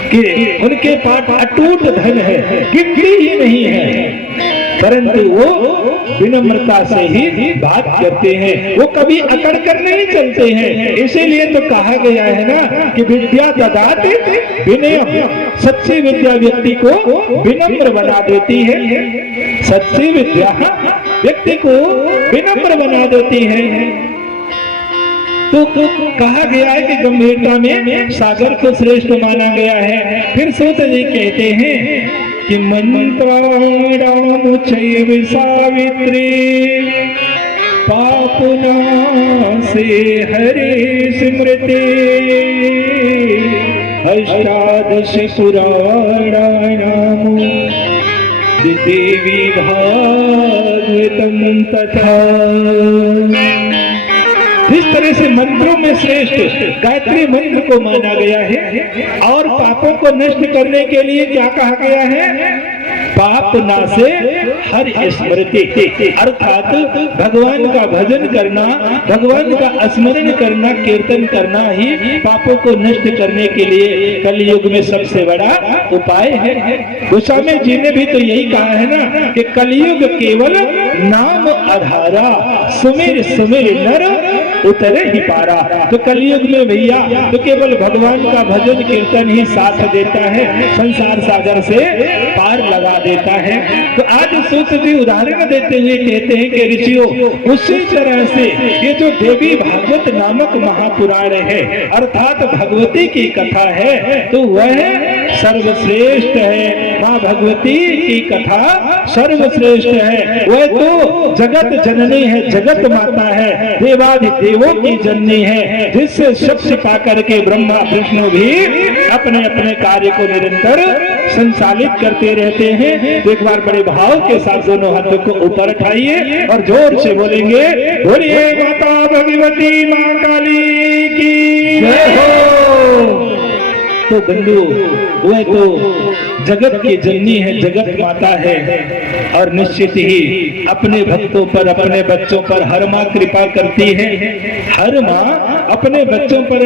कि उनके पास अटूट धन है, गिनती ही नहीं है, परंतु वो विनम्रता से ही बात करते हैं, वो कभी अकड़ कर नहीं चलते हैं। इसीलिए तो कहा गया है ना कि विद्या ददाति विनयम, सच्ची विद्या व्यक्ति को विनम्र बना देती है। सच्ची विद्या व्यक्ति को विनम्र बना देती है। तो कहा गया है कि गंभीरता में सागर को श्रेष्ठ माना गया है। फिर सूत जी कहते हैं कि मंत्राणाम चैव सावित्री पापनासे हरे स्मृति अष्टादश पुराणानाम देवी भागवतम तथा। इस तरह से मंत्रों में श्रेष्ठ गायत्री मंत्र को माना गया है। और पापों को नष्ट करने के लिए क्या कहा गया है? पाप नासे हर स्मृति, अर्थात भगवान का भजन करना, भगवान का स्मरण करना, कीर्तन करना ही पापों को नष्ट करने के लिए कलयुग में सबसे बड़ा उपाय है। गोस्वामी जी ने भी तो यही कहा है ना कि कलयुग केवल नाम आधारा, सुमिर सुमिर नर उतरे ही पारा। तो कलयुग में भैया तो केवल भगवान का भजन कीर्तन ही साथ देता है, संसार सागर से पार लगा देता है। तो आज सूत जी उदाहरण देते हुए कहते हैं कि ऋषियों, उसी तरह से ये जो देवी भागवत नामक महापुराण है, अर्थात भगवती की कथा है, तो वह सर्वश्रेष्ठ है। माँ भगवती की कथा सर्वश्रेष्ठ है। वह तो जगत जननी है, जगत माता है, देवादि देवों की जननी है, जिससे शक्ति पाकर के ब्रह्मा विष्णु भी अपने अपने कार्य को निरंतर संचालित करते रहते हैं। एक बार बड़े भाव के साथ दोनों हाथों को ऊपर उठाइए और जोर से बोलेंगे, बोलिए माता भगवती माँ काली की जय हो। तो बंधु, वह तो जगत की जननी है, जगत माता है, और निश्चित ही अपने भक्तों पर, अपने बच्चों पर हर माँ कृपा करती है। हर माँ अपने बच्चों पर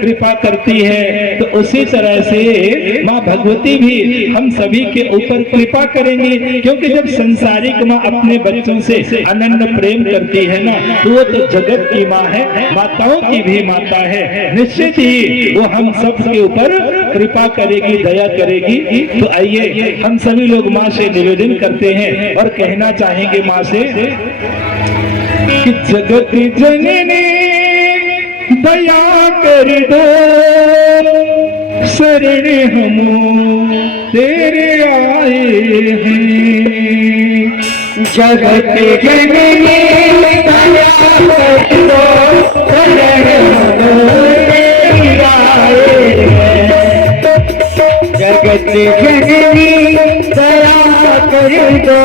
कृपा करती है। तो उसी तरह से माँ भगवती भी हम सभी के ऊपर कृपा करेंगी, क्योंकि जब संसारिक माँ अपने बच्चों से अनन्य प्रेम करती है ना, तो वो तो जगत की माँ है, माताओं की भी माता है। निश्चित ही वो हम सब के ऊपर कृपा करेगी, दया करेगी। तो आइए हम सभी लोग माँ से निवेदन करते हैं और कहना चाहेंगे माँ से कि जगत जननी दया कर दो, शरण हम तेरे आए हैं। जगत जननी दया कर दो, शरण हम तेरे आए हैं। जगत जननी दया कर दो,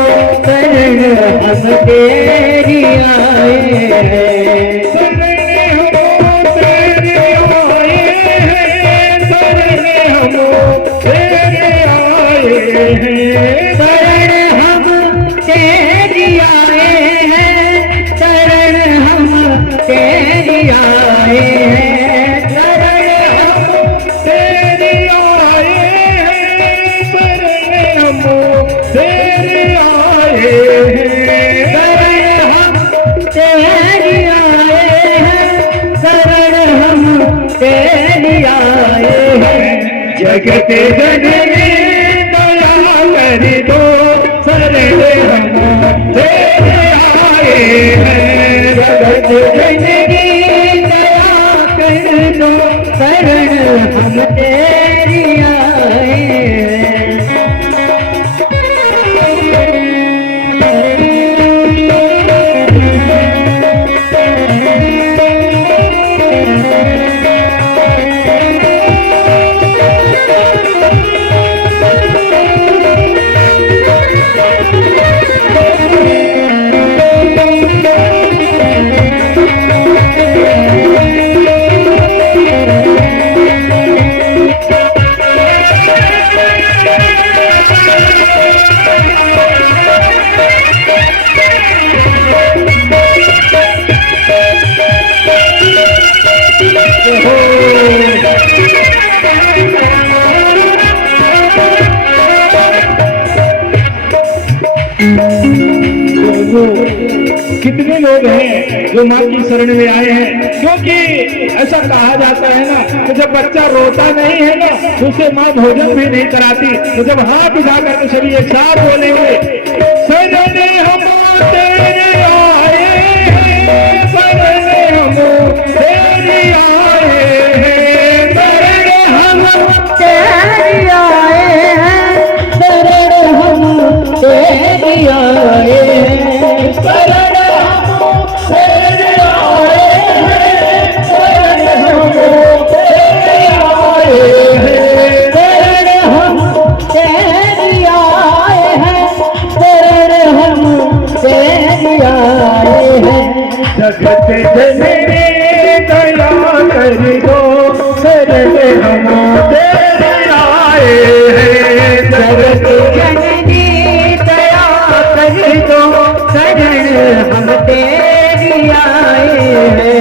शरण हम तेरी आए हैं। शरण हम तेरे आए हैं, शरण हम तेरे आए हैं। शरण हम तेरी आए हैं, शरण हम तेरी आए हैं। जगत जननी दया कर दो, शरण हम तेरे आए हैं। जगत जननी दया कर दो, शरण हम तेरी आए हैं। जो माँ की शरण में आए हैं। क्योंकि ऐसा कहा जाता है ना कि जब बच्चा रोता नहीं है ना तो उसे माँ भोजन भी नहीं कराती। तो जब हाथ उठा कर सभी एक साथ बोलेंगे, शरण हम तेरे आए हैं, शरण हम तेरी आए हैं, शरण हम तेरी आए हैं, शरण हम तेरी आए हैं, शरण हम तेरे आए हैं, शरण हम तेरे आए हैं, शरण हम तेरी आए हैं, शरण हम तेरी आए हैं। जगत जननी दया कर दो, शरण हम तेरे आए हैं, जगत जननी दया कर दो, शरण हम तेरी आए हैं।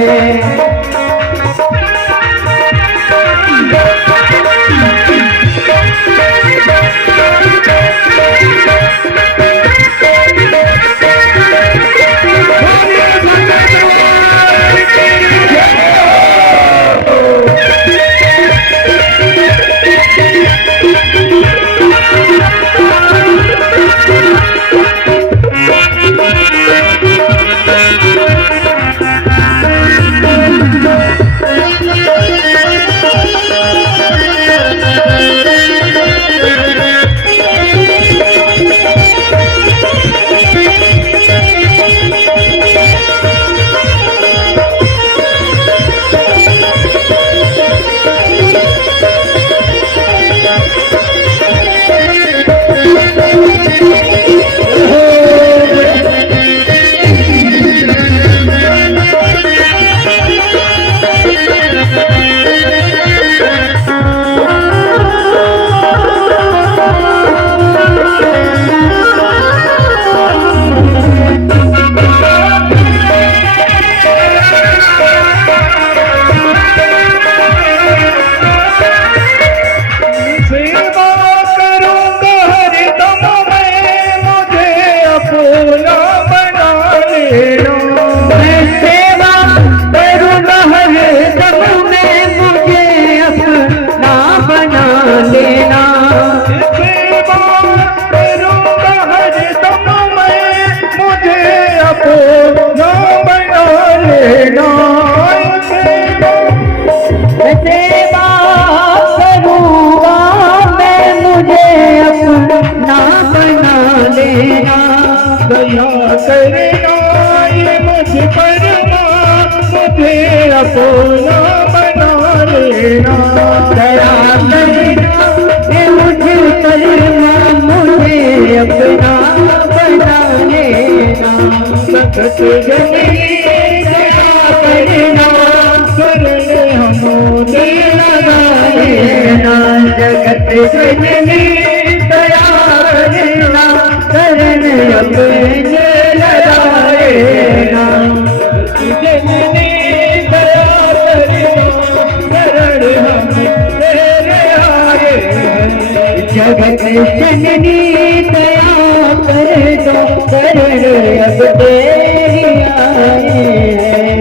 अपना बना लेना, दया करना ए मुझ पर माँ, मुझे अपना बना लेना। जगत जननी दया करना, शरण हम लेना जगत जननी दया करना, शरण अपने लगाएना। जननी दया करना, शरण हम तेरे आए हैं। जगत जननी दया कर दो, शरण अब तेरी आए हैं।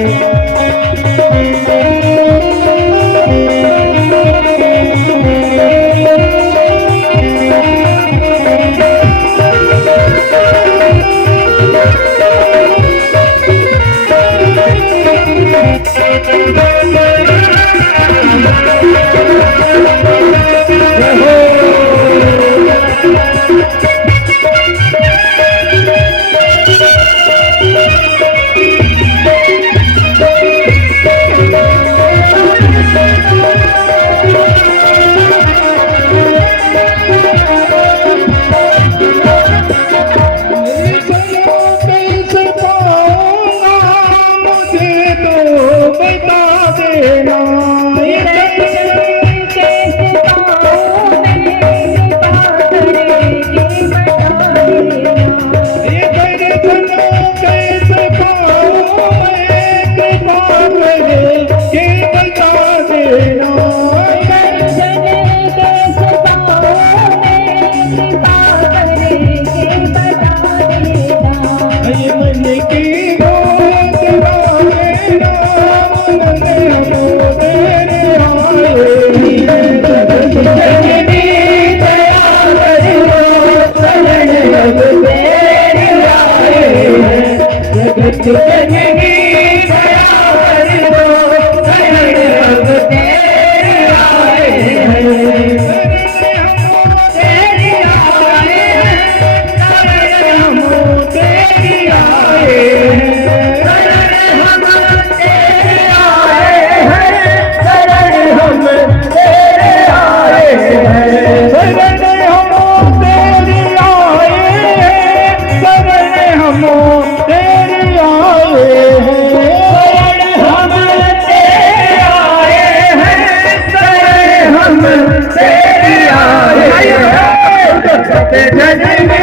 जननी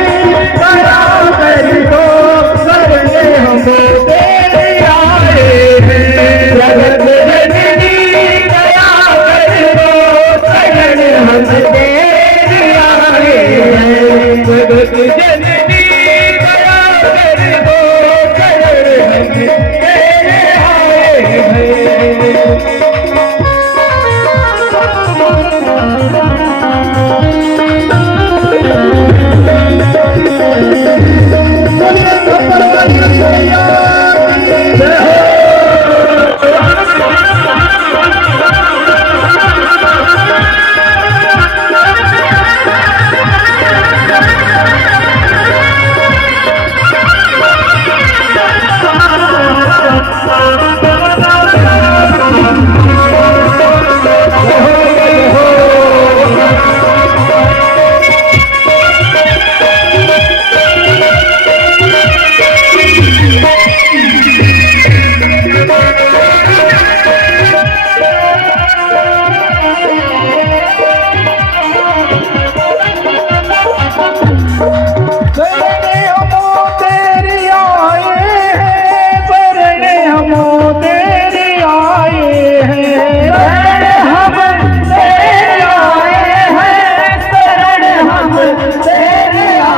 दया कर दो, शरणे हम तेरे आए हैं। जगत जननी दया कर दो, शरणे हम तेरे आए हैं। जगत जननी दया कर दो, शरणे हम तेरे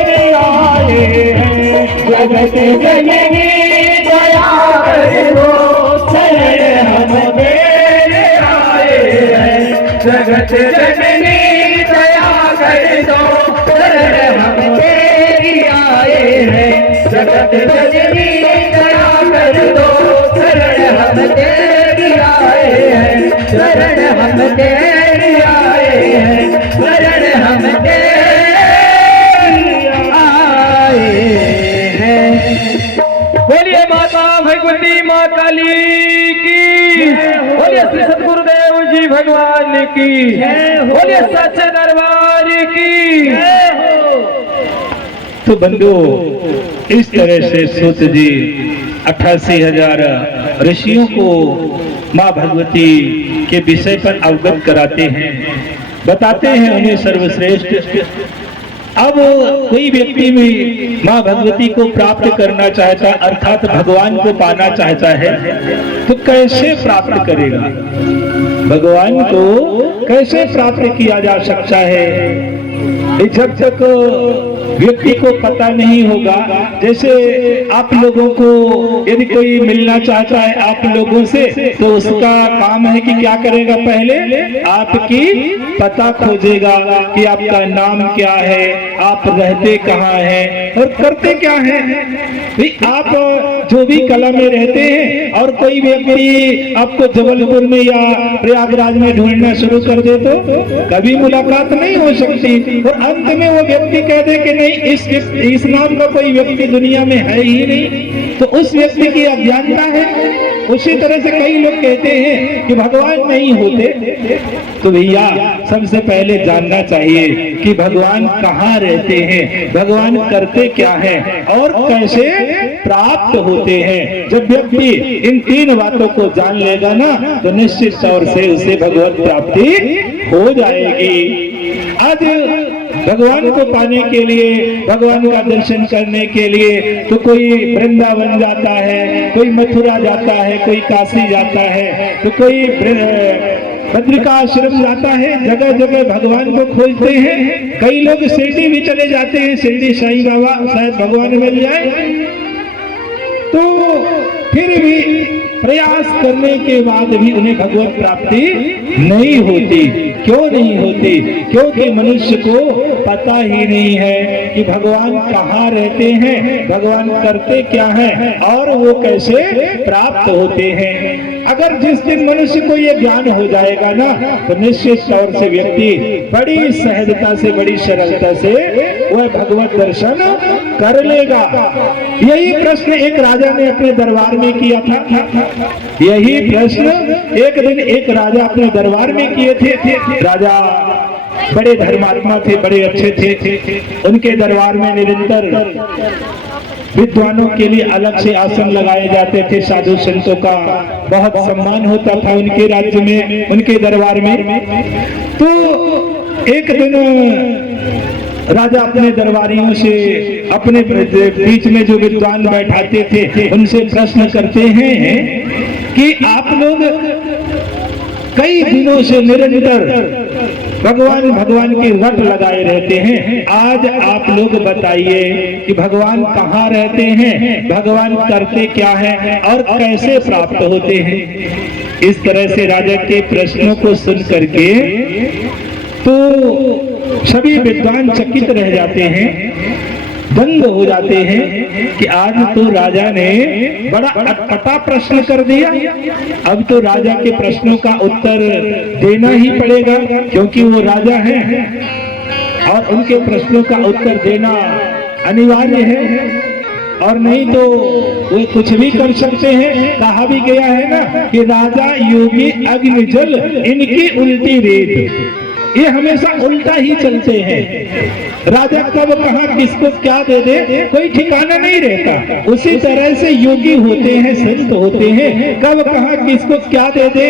आए हैं। जगत जननी दया कर दो, शरणे हम तेरे आए हैं। जगत जननी दया कर दो, शरणे हम तेरी आए हैं। जगत जननी दया कर दो, शरणे हम तेरी आए हैं। शरण हम तेरी आए हैं, शरण हम तेरी आए हैं। बोलिए माता भगवती माँ काली की, बोलिए श्री सद्गुरुदेव जी भगवान की, बोलिए सच्चे दरबार की। तो बंधु, इस तरह से सूत जी 88,000 ऋषियों को माँ भगवती के विषय पर अवगत कराते हैं, बताते हैं उन्हें सर्वश्रेष्ठ। अब कोई व्यक्ति भी माँ भगवती को प्राप्त करना चाहता, अर्थात भगवान को पाना चाहता है, तो कैसे प्राप्त करेगा? भगवान को कैसे प्राप्त किया जा सकता है? जब तक व्यक्ति को पता नहीं होगा, जैसे आप लोगों को यदि कोई मिलना चाहता है आप लोगों से, तो उसका काम है कि क्या करेगा? पहले आपकी पता खोजेगा कि आपका नाम क्या है, आप रहते कहाँ हैं और करते क्या हैं। आप जो भी कला में रहते हैं और कोई व्यक्ति आपको जबलपुर में या प्रयागराज में ढूंढना शुरू कर दे तो कभी मुलाकात नहीं हो सकती, और अंत में वो व्यक्ति कह दे कि नहीं इस नाम का कोई व्यक्ति दुनिया में है ही नहीं, तो उस व्यक्ति की अज्ञानता है। उसी तरह से कई लोग कहते हैं कि भगवान नहीं होते, तो भैया सबसे पहले जानना चाहिए कि भगवान कहाँ रहते हैं, भगवान करते क्या हैं और कैसे प्राप्त होते हैं। जब व्यक्ति इन 3 बातों को जान लेगा ना, तो निश्चित तौर से उसे भगवत प्राप्ति हो जाएगी। आज भगवान को पाने के लिए, भगवान का दर्शन करने के लिए तो कोई वृंदावन जाता है, कोई मथुरा जाता है, कोई काशी जाता है, तो कोई बद्रिकाश्रम जाता है। जगह जगह भगवान को खोजते हैं। कई लोग शिरडी भी चले जाते हैं, शिरडी साईं बाबा, शायद भगवान मिल जाए। तो फिर भी प्रयास करने के बाद भी उन्हें भगवत प्राप्ति नहीं होती। क्यों नहीं होती? क्योंकि मनुष्य को पता ही नहीं है कि भगवान कहाँ रहते हैं, भगवान करते क्या हैं और वो कैसे प्राप्त होते हैं। अगर जिस दिन मनुष्य को ये ज्ञान हो जाएगा ना, तो निश्चित तौर से व्यक्ति बड़ी सहजता से, बड़ी सरलता से वह भगवत दर्शन कर लेगा। यही प्रश्न एक राजा ने अपने दरबार में किया था। यही प्रश्न एक दिन एक राजा अपने दरबार में किए थे। राजा बड़े धर्मात्मा थे, बड़े अच्छे थे। उनके दरबार में निरंतर विद्वानों के लिए अलग से आसन लगाए जाते थे। साधु संतों का बहुत सम्मान होता था उनके राज्य में, उनके दरबार में। तो एक दिन राजा अपने दरबारियों से, अपने बीच में जो विद्वान बैठाते थे, उनसे प्रश्न करते हैं कि आप लोग कई दिनों से निरंतर भगवान की रट लगाए रहते हैं। आज आप लोग बताइए कि भगवान कहाँ रहते हैं, भगवान करते क्या है और कैसे प्राप्त होते हैं। इस तरह से राजा के प्रश्नों को सुन करके तो सभी विद्वान चकित रह जाते हैं, दंग हो जाते हैं कि आज तो राजा ने बड़ा अटपटा प्रश्न कर दिया। अब तो राजा के प्रश्नों का उत्तर देना ही पड़ेगा, क्योंकि वो राजा हैं और उनके प्रश्नों का उत्तर देना अनिवार्य है, और नहीं तो वो कुछ भी कर सकते हैं। कहा भी गया है ना कि राजा योगी अग्नि जल इनकी उल्टी रेत, ये हमेशा उल्टा ही चलते हैं। राजा कब कहाँ किसको क्या दे दे कोई ठिकाना नहीं रहता। उसी तरह से योगी होते हैं, संत होते हैं, कब कहाँ किसको क्या दे दे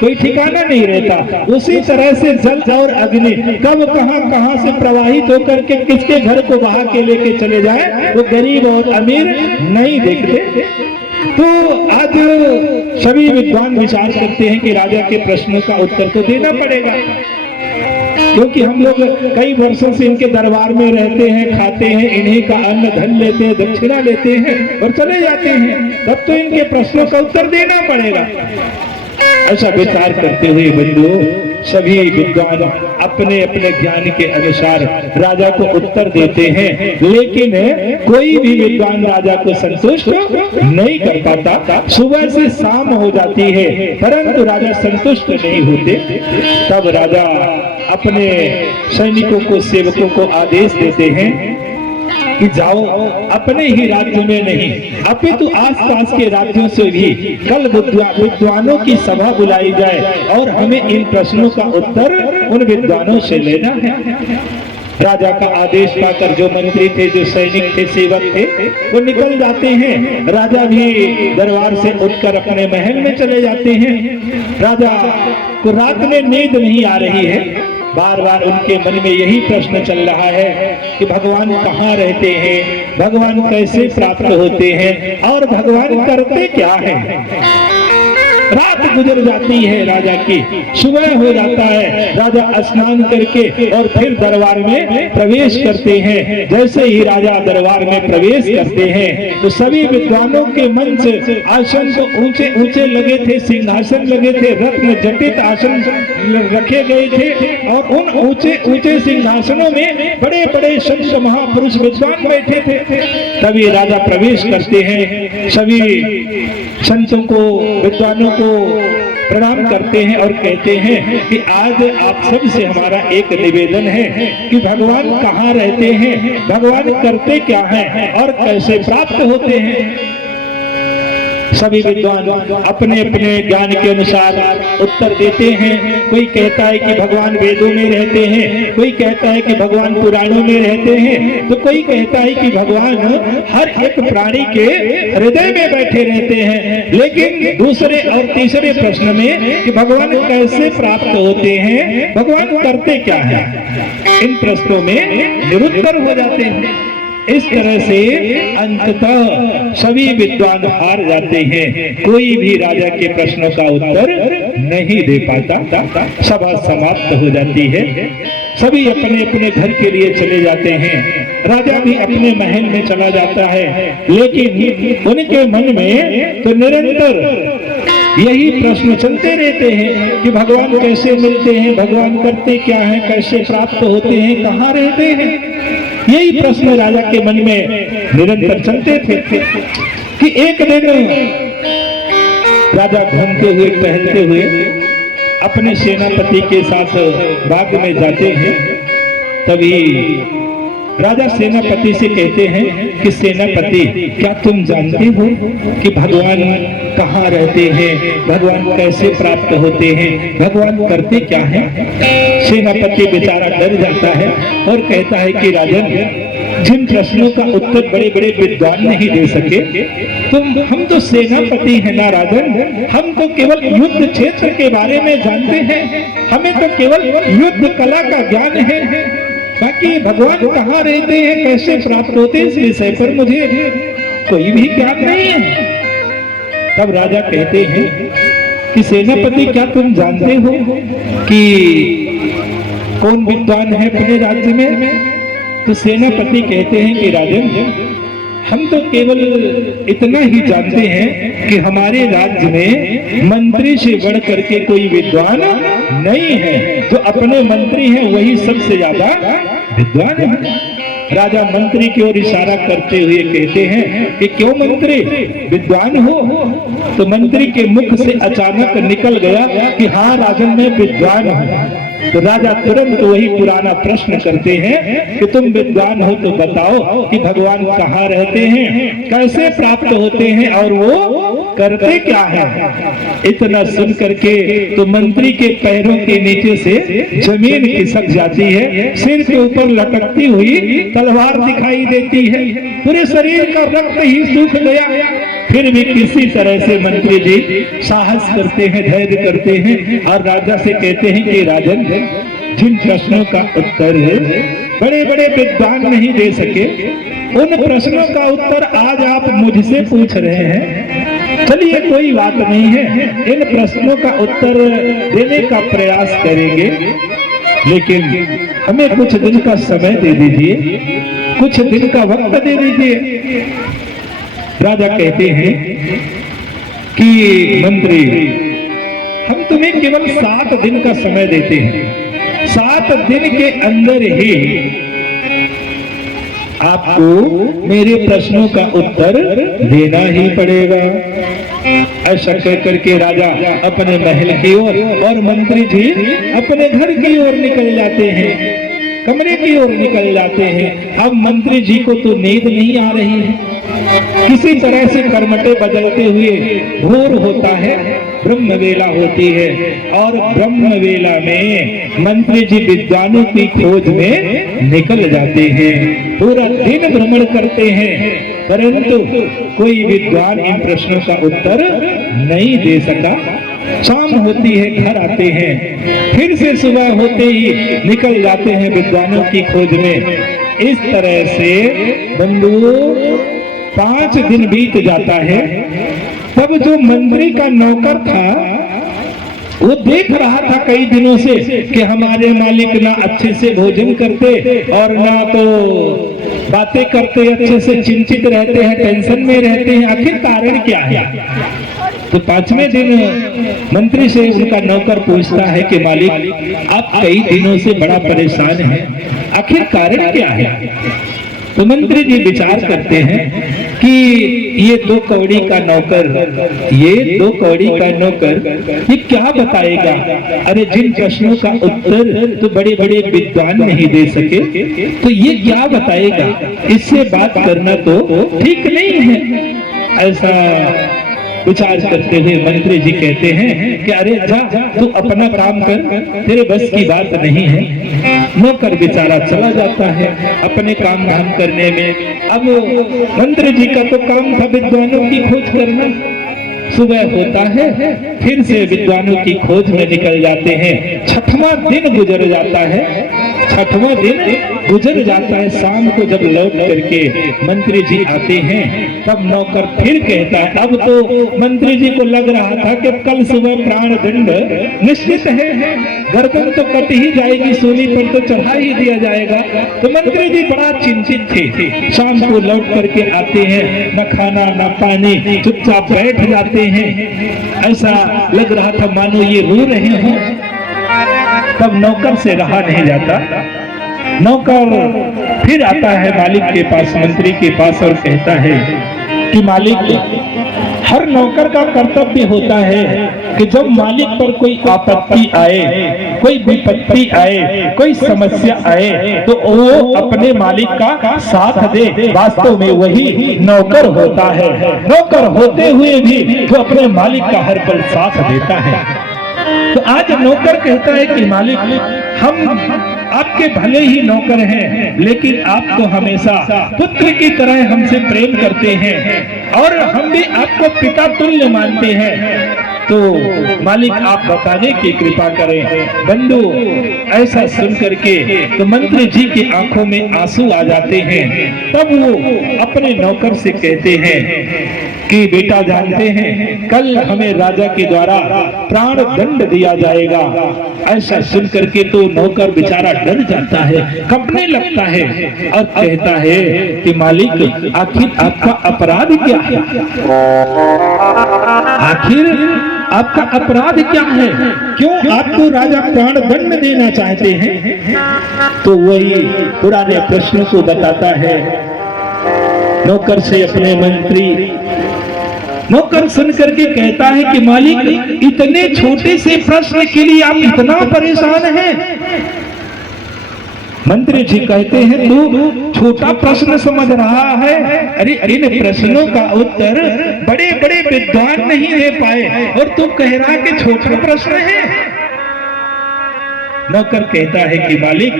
कोई ठिकाना नहीं रहता। उसी तरह से जल और अग्नि कब कहाँ से प्रवाहित होकर के किसके घर को बहा के लेके चले जाए, वो गरीब और अमीर नहीं देखते। तो आज सभी विद्वान विचार करते हैं कि राजा के प्रश्नों का उत्तर तो देना पड़ेगा, क्योंकि हम लोग कई वर्षों से इनके दरबार में रहते हैं, खाते हैं, इन्हीं का अन्न धन लेते हैं, दक्षिणा लेते हैं और चले जाते हैं। तब तो इनके प्रश्नों का उत्तर देना पड़ेगा। ऐसा विचार करते हुए बंधुओं, सभी विद्वान अपने अपने ज्ञान के अनुसार राजा को उत्तर देते हैं, लेकिन कोई भी विद्वान राजा को संतुष्ट नहीं कर पाता। सुबह से शाम हो जाती है, परंतु राजा संतुष्ट नहीं होते। तब राजा अपने सैनिकों को, सेवकों को आदेश देते हैं कि जाओ, अपने ही राज्य में नहीं अपितु आसपास के राज्यों से भी कल विद्वानों की सभा बुलाई जाए और हमें इन प्रश्नों का उत्तर उन विद्वानों से लेना है। राजा का आदेश पाकर जो मंत्री थे, जो सैनिक थे, सेवक थे, वो निकल जाते हैं। राजा भी दरबार से उठकर अपने महल में चले जाते हैं। राजा को रात में नींद नहीं आ रही है, बार बार उनके मन में यही प्रश्न चल रहा है कि भगवान कहाँ रहते हैं, भगवान कैसे प्राप्त होते हैं और भगवान करते क्या हैं। रात गुजर जाती है राजा की, सुबह हो जाता है। राजा स्नान करके और फिर दरबार में प्रवेश करते हैं। जैसे ही राजा दरबार में प्रवेश करते हैं तो सभी विद्वानों के मंच, आसन तो ऊंचे ऊंचे लगे थे, सिंहासन लगे थे, रत्न जटित आसन रखे गए थे और उन ऊंचे ऊंचे सिंहासनों में बड़े बड़े संत महापुरुष विद्वान बैठे थे। तभी राजा प्रवेश करते हैं, सभी संतों को, विद्वानों को प्रणाम करते हैं और कहते हैं कि आज आप सब से हमारा एक निवेदन है कि भगवान कहाँ रहते हैं, भगवान करते क्या हैं और कैसे प्राप्त होते हैं। सभी विद्वान अपने अपने ज्ञान के अनुसार उत्तर देते हैं। कोई कहता है कि भगवान वेदों में रहते हैं, कोई कहता है कि भगवान पुराणों में रहते हैं, तो कोई कहता है कि भगवान हर एक प्राणी के हृदय में बैठे रहते हैं। लेकिन दूसरे और तीसरे प्रश्न में कि भगवान कैसे प्राप्त होते हैं, भगवान करते क्या है, इन प्रश्नों में निरुत्तर हो जाते हैं। इस तरह से अंततः सभी विद्वान हार जाते हैं, कोई भी राजा के प्रश्नों का उत्तर नहीं दे पाता। सभा समाप्त हो जाती है, सभी अपने अपने घर के लिए चले जाते हैं। राजा भी अपने महल में चला जाता है, लेकिन उनके मन में तो निरंतर यही प्रश्न चलते रहते हैं कि भगवान कैसे मिलते हैं, भगवान करते क्या हैं, कैसे प्राप्त होते हैं, कहाँ रहते हैं। यही प्रश्न राजा के मन में निरंतर चलते थे कि एक दिन राजा घूमते हुए, टहलते हुए अपने सेनापति के साथ बाग में जाते हैं। तभी राजा सेनापति से कहते हैं कि सेनापति, क्या तुम जानते हो कि भगवान कहाँ रहते हैं, भगवान कैसे प्राप्त होते हैं, भगवान करते क्या है? सेनापति बेचारा डर जाता है और कहता है कि राजन, जिन प्रश्नों का उत्तर बड़े बड़े विद्वान नहीं दे सके, हम तो सेनापति हैं ना राजन, हम तो केवल युद्ध क्षेत्र के बारे में जानते हैं, हमें तो केवल युद्ध कला का ज्ञान है, बाकी भगवान कहाँ रहते हैं, कैसे प्राप्त होते हैं, इस विषय पर मुझे कोई भी ज्ञान नहीं है। तब राजा कहते हैं कि सेनापति, क्या तुम जानते हो कि कौन विद्वान है अपने राज्य में? तो सेनापति कहते हैं कि राजन, हम तो केवल इतना ही जानते हैं कि हमारे राज्य में मंत्री से बढ़ करके कोई विद्वान नहीं है, जो अपने मंत्री हैं वही सबसे ज्यादा विद्वान है। राजा मंत्री की ओर इशारा करते हुए कहते हैं कि क्यों मंत्री, विद्वान हो? तो मंत्री के मुख से अचानक निकल गया कि हाँ राजन, मैं विद्वान हूँ। तो राजा तुरंत वही पुराना प्रश्न करते हैं कि तुम विद्वान हो तो बताओ कि भगवान कहाँ रहते हैं, कैसे प्राप्त होते हैं और वो करते क्या है? इतना सुन करके तो मंत्री के पैरों के नीचे से जमीन खिसक जाती है, सिर के ऊपर लटकती हुई तलवार दिखाई देती है, पूरे शरीर का रक्त ही सूख गया। फिर भी किसी तरह से मंत्री जी साहस करते हैं, धैर्य करते हैं और राजा से कहते हैं कि राजन, जिन प्रश्नों का उत्तर बड़े बड़े विद्वान नहीं दे सके, उन प्रश्नों का उत्तर आज आप मुझसे पूछ रहे हैं। चलिए कोई बात नहीं है, इन प्रश्नों का उत्तर देने का प्रयास करेंगे, लेकिन हमें कुछ दिन का समय दे दीजिए, कुछ दिन का वक्त दे दीजिए। राजा कहते हैं कि मंत्री, हम तुम्हें केवल 7 दिन का समय देते हैं, 7 दिन के अंदर ही आपको मेरे प्रश्नों का उत्तर देना ही पड़ेगा। ऐसा कहकर के राजा अपने महल की ओर और मंत्री जी अपने घर की ओर निकल जाते हैं, कमरे की ओर निकल जाते हैं। अब मंत्री जी को तो नींद नहीं आ रही है, किसी तरह से करमटे बदलते हुए भोर होता है, ब्रह्म वेला होती है और ब्रह्म वेला में मंत्री जी विद्वानों की खोज में निकल जाते हैं, पूरा दिन भ्रमण करते हैं, परंतु कोई विद्वान इन प्रश्नों का उत्तर नहीं दे सका। शाम होती है, घर आते हैं, फिर से सुबह होते ही निकल जाते हैं विद्वानों की खोज में। इस तरह से बंधुओं 5 दिन बीत जाता है। तब जो मंत्री का नौकर था वो देख रहा था कई दिनों से कि हमारे मालिक ना अच्छे से भोजन करते और ना तो बातें करते, अच्छे से चिंतित रहते हैं, टेंशन में रहते हैं, आखिर कारण क्या है? तो 5वें दिन मंत्री से उनका नौकर पूछता है कि मालिक, आप कई दिनों से बड़ा परेशान हैं, आखिर कारण क्या है? तो मंत्री जी विचार करते हैं कि ये 2 कौड़ी का नौकर, ये 2 कौड़ी का नौकर ये क्या बताएगा? अरे जिन प्रश्नों का उत्तर तो बड़े बड़े विद्वान नहीं दे सके, तो ये क्या बताएगा? इससे बात करना तो ठीक नहीं है। ऐसा विचार करते हुए मंत्री जी कहते हैं कि अरे जा, तू अपना काम कर, तेरे बस की बात नहीं है। नौकर बेचारा चला जाता है अपने काम धाम करने में। अब मंत्री जी का तो काम था विद्वानों की खोज करना। सुबह होता है, फिर से विद्वानों की खोज में निकल जाते हैं। 6वां दिन गुजर जाता है, 6वां दिन गुजर जाता है। शाम को जब लौट करके मंत्री जी आते हैं, तब नौकर फिर कहता है, अब तो मंत्री जी को लग रहा था कि कल सुबह प्राण दंड निश्चित है, गर्दन तो कट ही जाएगी, सूली पर तो चढ़ा ही दिया जाएगा। तो मंत्री जी बड़ा चिंतित थे। शाम को लौट करके आते हैं, न खाना न पानी, चुपचाप बैठ जाते हैं। ऐसा लग रहा था मानो ये रो रहे हों। तब नौकर से रहा नहीं जाता। नौकर फिर आता है मालिक के पास, मंत्री के पास, और कहता है कि मालिक, हर नौकर का कर्तव्य होता है कि जब मालिक पर कोई आपत्ति आए, कोई विपत्ति आए, कोई समस्या आए, तो वो अपने मालिक का साथ दे। वास्तव में वही नौकर होता है। नौकर होते हुए भी वो अपने मालिक का हर पल साथ देता है। तो आज नौकर कहता है कि मालिक, हम आपके भले ही नौकर हैं, लेकिन आप तो हमेशा पुत्र की तरह हमसे प्रेम करते हैं और हम भी आपको पिता तुल्य मानते हैं। तो मालिक आप बताने की कृपा करें। बंधु, ऐसा सुन करके तो मंत्री जी की आंखों में आंसू आ जाते हैं। तब वो अपने नौकर से कहते हैं कि बेटा जानते हैं, कल हमें राजा के द्वारा प्राण दंड दिया जाएगा। ऐसा सुन करके तो नौकर बेचारा डर जाता है, कंपने लगता है और कहता है कि मालिक, आखिर आपका अपराध क्या है? आखिर आपका अपराध क्या है? क्यों आपको राजा प्राण दंड देना चाहते हैं? तो वही पुराने प्रश्न को बताता है नौकर से अपने मंत्री। नौकर सुन करके कहता है कि मालिक, इतने छोटे से प्रश्न के लिए आप इतना परेशान हैं? मंत्री जी कहते हैं तू छोटा प्रश्न समझ रहा है? अरे इन प्रश्नों का उत्तर बड़े बड़े विद्वान नहीं दे पाए और तू कह रहा है कि छोटा प्रश्न है। नौकर कहता है कि मालिक,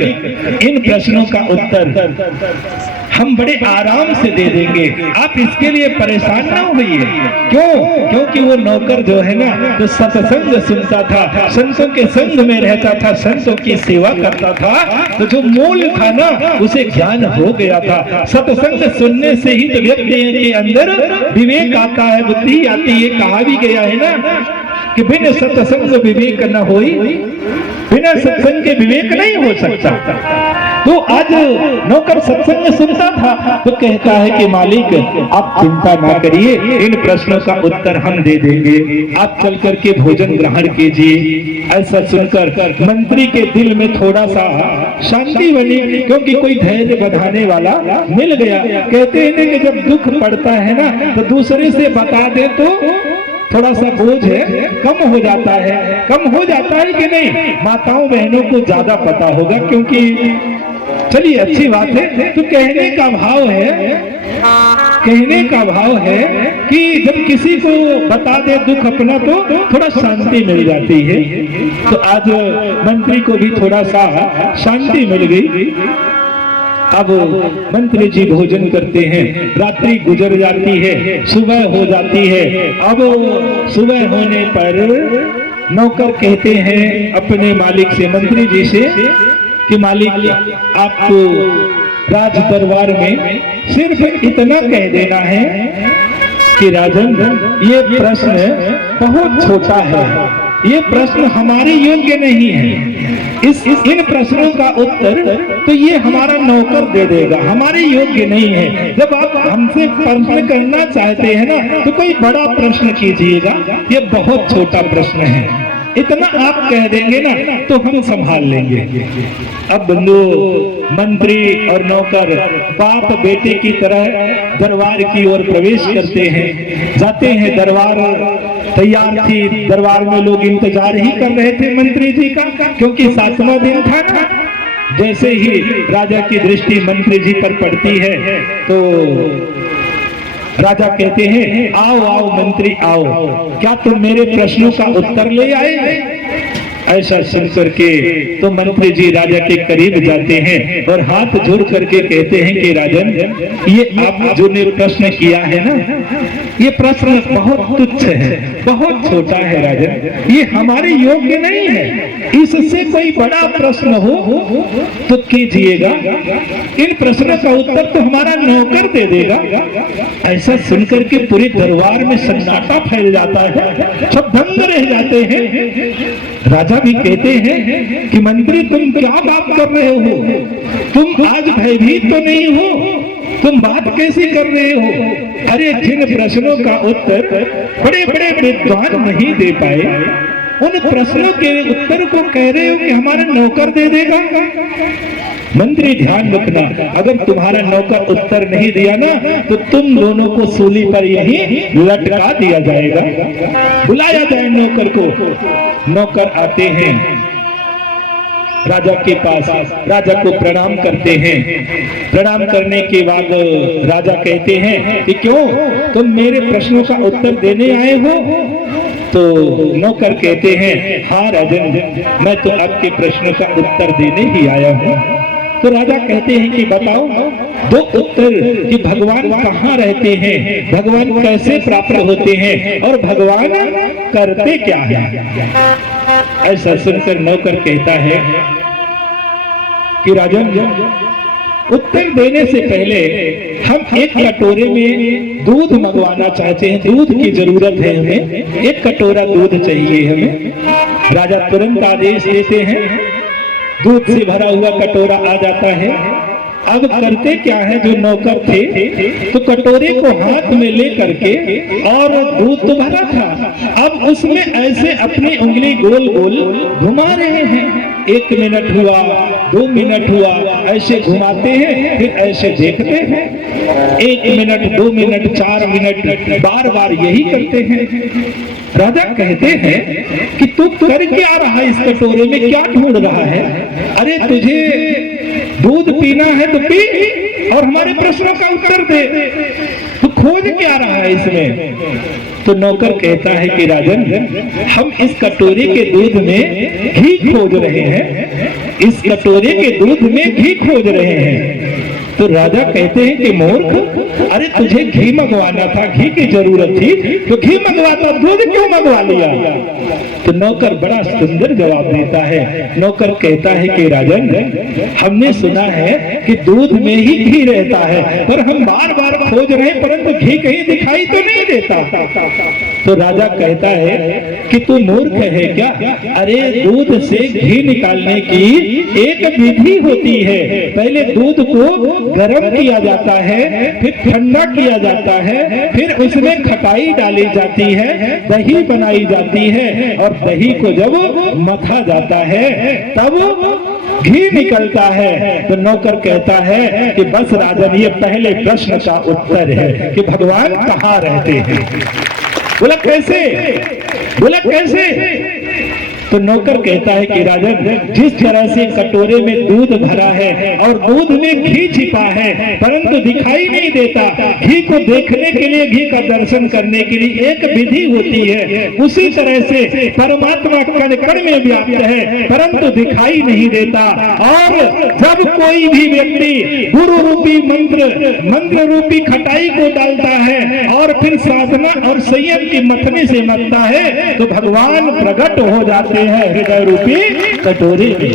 इन प्रश्नों का उत्तर हम बड़े आराम से दे देंगे, आप इसके लिए परेशान ना होइए। क्यों? क्योंकि वो नौकर जो है ना, तो सत्संग सुनता था, संतों के संग में रहता था, संतों की सेवा करता था। तो जो मूल था ना, उसे ज्ञान हो गया था। सत्संग सुनने से ही तो व्यक्ति के अंदर विवेक आता है, बुद्धि आती है। ये कहा भी गया है ना कि बिन सत्संग विवेक न होई, बिना सत्संग के विवेक नहीं हो सकता। तो आज नौकर सत्संग सुनता था तो कहता है कि मालिक, आप चिंता ना करिए, इन प्रश्नों का उत्तर हम दे देंगे, आप चल करके भोजन ग्रहण कीजिए। ऐसा सुनकर मंत्री के दिल में थोड़ा सा शांति बनी, क्योंकि कोई धैर्य बढ़ाने वाला मिल गया। कहते हैं कि जब दुख पड़ता है ना, तो दूसरे से बता दे तो थोड़ा सा बोझ है कम हो जाता है। कम हो जाता है कि नहीं? माताओं बहनों को ज्यादा पता होगा, क्योंकि चलिए अच्छी बात है। तो कहने का भाव है, कहने का भाव है कि जब किसी को बता दे दुख अपना तो थोड़ा शांति मिल जाती है। तो आज मंत्री को भी थोड़ा सा शांति मिल गई। अब मंत्री जी भोजन करते हैं, रात्रि गुजर जाती है, सुबह हो जाती है। अब सुबह होने पर नौकर कहते हैं अपने मालिक से, मंत्री जी से, कि मालिक, आपको राज दरबार में सिर्फ इतना कह देना है कि राजन, ये प्रश्न बहुत छोटा है, ये प्रश्न हमारे योग्य नहीं है। इन प्रश्नों का उत्तर तो ये हमारा नौकर दे देगा, हमारे योग्य नहीं है। जब आप हमसे प्रश्न करना चाहते हैं ना, तो कोई बड़ा प्रश्न कीजिएगा, ये बहुत छोटा प्रश्न है। इतना आप कह देंगे ना तो हम संभाल लेंगे। अब बंधु, मंत्री और नौकर बाप बेटे की तरह दरबार की ओर प्रवेश करते हैं। जाते हैं, दरबार तैयार थी, दरबार में लोग इंतजार ही कर रहे थे मंत्री जी का, क्योंकि 7वां दिन था ना। जैसे ही राजा की दृष्टि मंत्री जी पर पड़ती है तो राजा कहते हैं, आओ आओ मंत्री आओ, क्या तुम मेरे प्रश्नों का उत्तर ले आए? ऐसा सुन करके तो मंत्री जी राजा के करीब जाते हैं और हाथ जोड़ करके कहते हैं कि राजन, ये आप जो ने प्रश्न किया है ना, ये प्रश्न बहुत तुच्छ है, बहुत छोटा है राजन, ये हमारे योग्य नहीं है। इससे कोई बड़ा प्रश्न हो तो कीजिएगा, इन प्रश्नों का उत्तर तो हमारा नौकर दे देगा। ऐसा सुनकर के पूरे दरबार में सन्नाटा फैल जाता है, सब दंग रह जाते हैं। राजा भी कहते हैं कि मंत्री, तुम क्या बात कर रहे हो? तुम आज भयभीत तो नहीं हो? तुम बात कैसी कर रहे हो? अरे जिन प्रश्नों का उत्तर बड़े बड़े विद्वान नहीं दे पाए, उन प्रश्नों के उत्तर को कह रहे हो कि हमारा नौकर दे देगा। मंत्री ध्यान रखना, अगर तुम्हारा नौकर उत्तर नहीं दिया ना तो तुम दोनों को सूली पर यही लटका दिया जाएगा। बुलाया जाए नौकर को। नौकर आते हैं राजा के पास, राजा को प्रणाम करते हैं। प्रणाम करने के बाद राजा कहते हैं कि क्यों तुम मेरे प्रश्नों का उत्तर देने आए हो? तो नौकर कहते हैं हाँ राजन, मैं तो आपके प्रश्न का उत्तर देने ही आया हूँ। तो राजा कहते हैं कि बताओ दो उत्तर कि भगवान कहाँ रहते हैं, भगवान कैसे प्राप्त होते हैं और भगवान करते क्या है। ऐसा सुनकर नौकर कहता है कि राजन, उत्तर देने से पहले हम एक कटोरे में दूध मंगवाना चाहते हैं। दूध की जरूरत है हमें, एक कटोरा दूध चाहिए हमें। राजा तुरंत आदेश देते हैं, दूध से भरा हुआ कटोरा आ जाता है। अब करते क्या है, जो नौकर थे तो कटोरे को हाथ में ले करके, और दूध तो भरा था, अब उसमें ऐसे अपनी उंगली गोल गोल घुमा रहे हैं। 1 मिनट हुआ, 2 मिनट हुआ, ऐसे घुमाते हैं, फिर ऐसे देखते हैं। 1 मिनट, 2 मिनट, 4 मिनट, बार बार यही करते हैं। राजा कहते हैं कि तू कर क्या रहा है, इस कटोरे में क्या ढूंढ रहा है? अरे तुझे दूध पीना है तो पी और हमारे प्रश्नों का उत्तर दे, तू खोज क्या रहा है इसमें? तो नौकर कहता है कि राजन, हम इस कटोरे के दूध में घी खोज रहे हैं, इस कटोरे के दूध में घी खोज रहे हैं। तो राजा कहते हैं कि मूर्ख, अरे तुझे घी मंगवाना था, घी की जरूरत थी तो घी मंगवाता, दूध क्यों मंगवा लिया? तो नौकर बड़ा सुंदर जवाब देता है। नौकर कहता है कि राजन, हमने सुना है कि दूध में ही घी रहता है, पर हम बार बार खोज रहे हैं परंतु घी कहीं दिखाई तो नहीं देता। तो राजा कहता है कि तू मूर्ख है क्या? अरे दूध से घी निकालने की एक विधि होती है। पहले दूध को गर्म किया जाता है, फिर ठंडा किया जाता है, फिर उसमें खटाई डाली जाती है, दही बनाई जाती है, और दही को जब मथा जाता है तब घी निकलता है। तो नौकर कहता है कि बस राजन, ये पहले प्रश्न का उत्तर है कि भगवान कहाँ रहते हैं। बोला कैसे? बोला कैसे? तो नौकर कहता है कि राजन, जिस तरह से कटोरे में दूध भरा है और दूध में घी छिपा है परंतु दिखाई नहीं देता, घी को देखने के लिए, घी का दर्शन करने के लिए एक विधि होती है, उसी तरह से परमात्मा कण कण में व्याप्त है परंतु दिखाई नहीं देता। और जब कोई भी व्यक्ति गुरु रूपी मंत्र रूपी खटाई को डालता है और फिर साधना और संयम की मथने से मथता है तो भगवान प्रकट हो जाते हैं हृदय रूपी कटोरे में।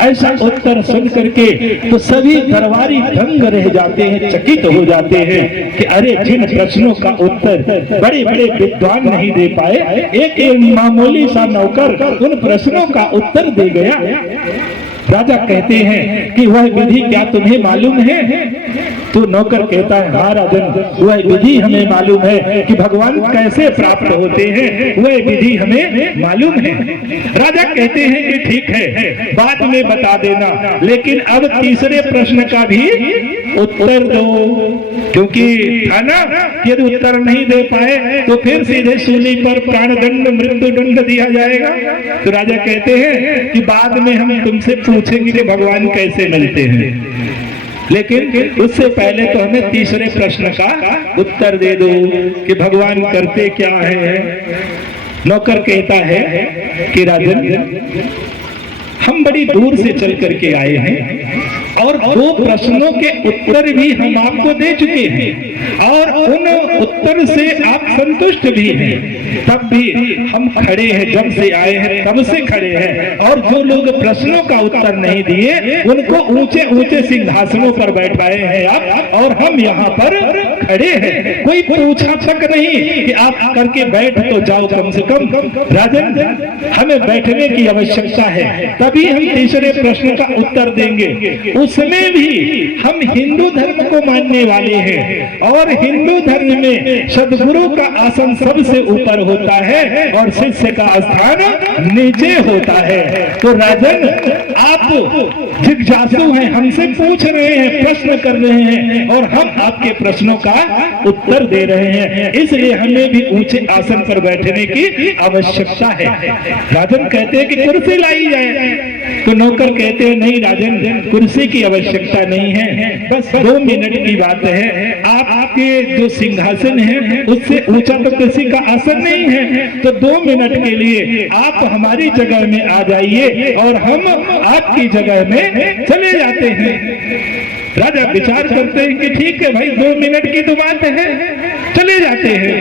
ऐसा उत्तर सुन करके तो सभी दरबारी दंग रह जाते हैं, चकित हो जाते हैं कि अरे जिन प्रश्नों का उत्तर बड़े बड़े विद्वान नहीं दे पाए, एक मामूली सा नौकर उन प्रश्नों का उत्तर दे गया। राजा कहते हैं कि वह विधि क्या तुम्हें मालूम है? तो नौकर कहता है हाँ राजन, वह विधि हमें मालूम है कि भगवान कैसे प्राप्त होते हैं, वह विधि हमें मालूम है। राजा कहते हैं कि ठीक है, बाद में बता देना, लेकिन अब तीसरे प्रश्न का भी उत्तर दो, क्योंकि था ना यदि उत्तर नहीं दे पाए तो फिर सीधे सूली पर प्राणदंड मृत्यु दंड दिया जाएगा। तो राजा कहते हैं कि बाद में हम तुमसे पूछेंगे कि भगवान कैसे मिलते हैं, लेकिन उससे पहले तो हमें तीसरे प्रश्न का उत्तर दे दो कि भगवान करते क्या है। नौकर कहता है कि राजन, हम बड़ी दूर से चल करके आए हैं और 2 प्रश्नों के उत्तर भी हम आपको दे चुके हैं और उन उत्तर से आप संतुष्ट भी हैं, तब भी हम खड़े हैं, जब से आए हैं तब से खड़े हैं। और जो लोग प्रश्नों का उत्तर नहीं दिए उनको ऊंचे ऊंचे सिंहासनों पर बैठाए हैं आप, और हम यहाँ पर खड़े हैं। कोई पूछा तक नहीं कि आप करके बैठ तो जाओ, कम से कम राजन हमें बैठने की आवश्यकता है, तभी हम तीसरे प्रश्न का उत्तर देंगे। उसमें भी हम हिंदू धर्म को मानने वाले हैं और हिंदू धर्म में सदगुरु का आसन सबसे ऊपर होता है और शिष्य का स्थान नीचे होता है। तो राजन आप जिज्ञासु हैं, हमसे पूछ रहे हैं, प्रश्न कर रहे हैं और हम आपके प्रश्नों का उत्तर दे रहे हैं, इसलिए हमें भी ऊंचे आसन पर बैठने की आवश्यकता है। राजन कहते हैं कि कुर्सी लाई जाए, तो नौकर कहते हैं नहीं राजन, कुर्सी की आवश्यकता नहीं है, बस 2 मिनट की बात है। आपके जो सिंहासन है उससे ऊंचा तो किसी का आसन नहीं है, तो 2 मिनट के लिए आप हमारी जगह में आ जाइए और हम आपकी जगह में चले जाते हैं। राजा विचार करते हैं कि ठीक है भाई, 2 मिनट की तो बात है, चले जाते हैं।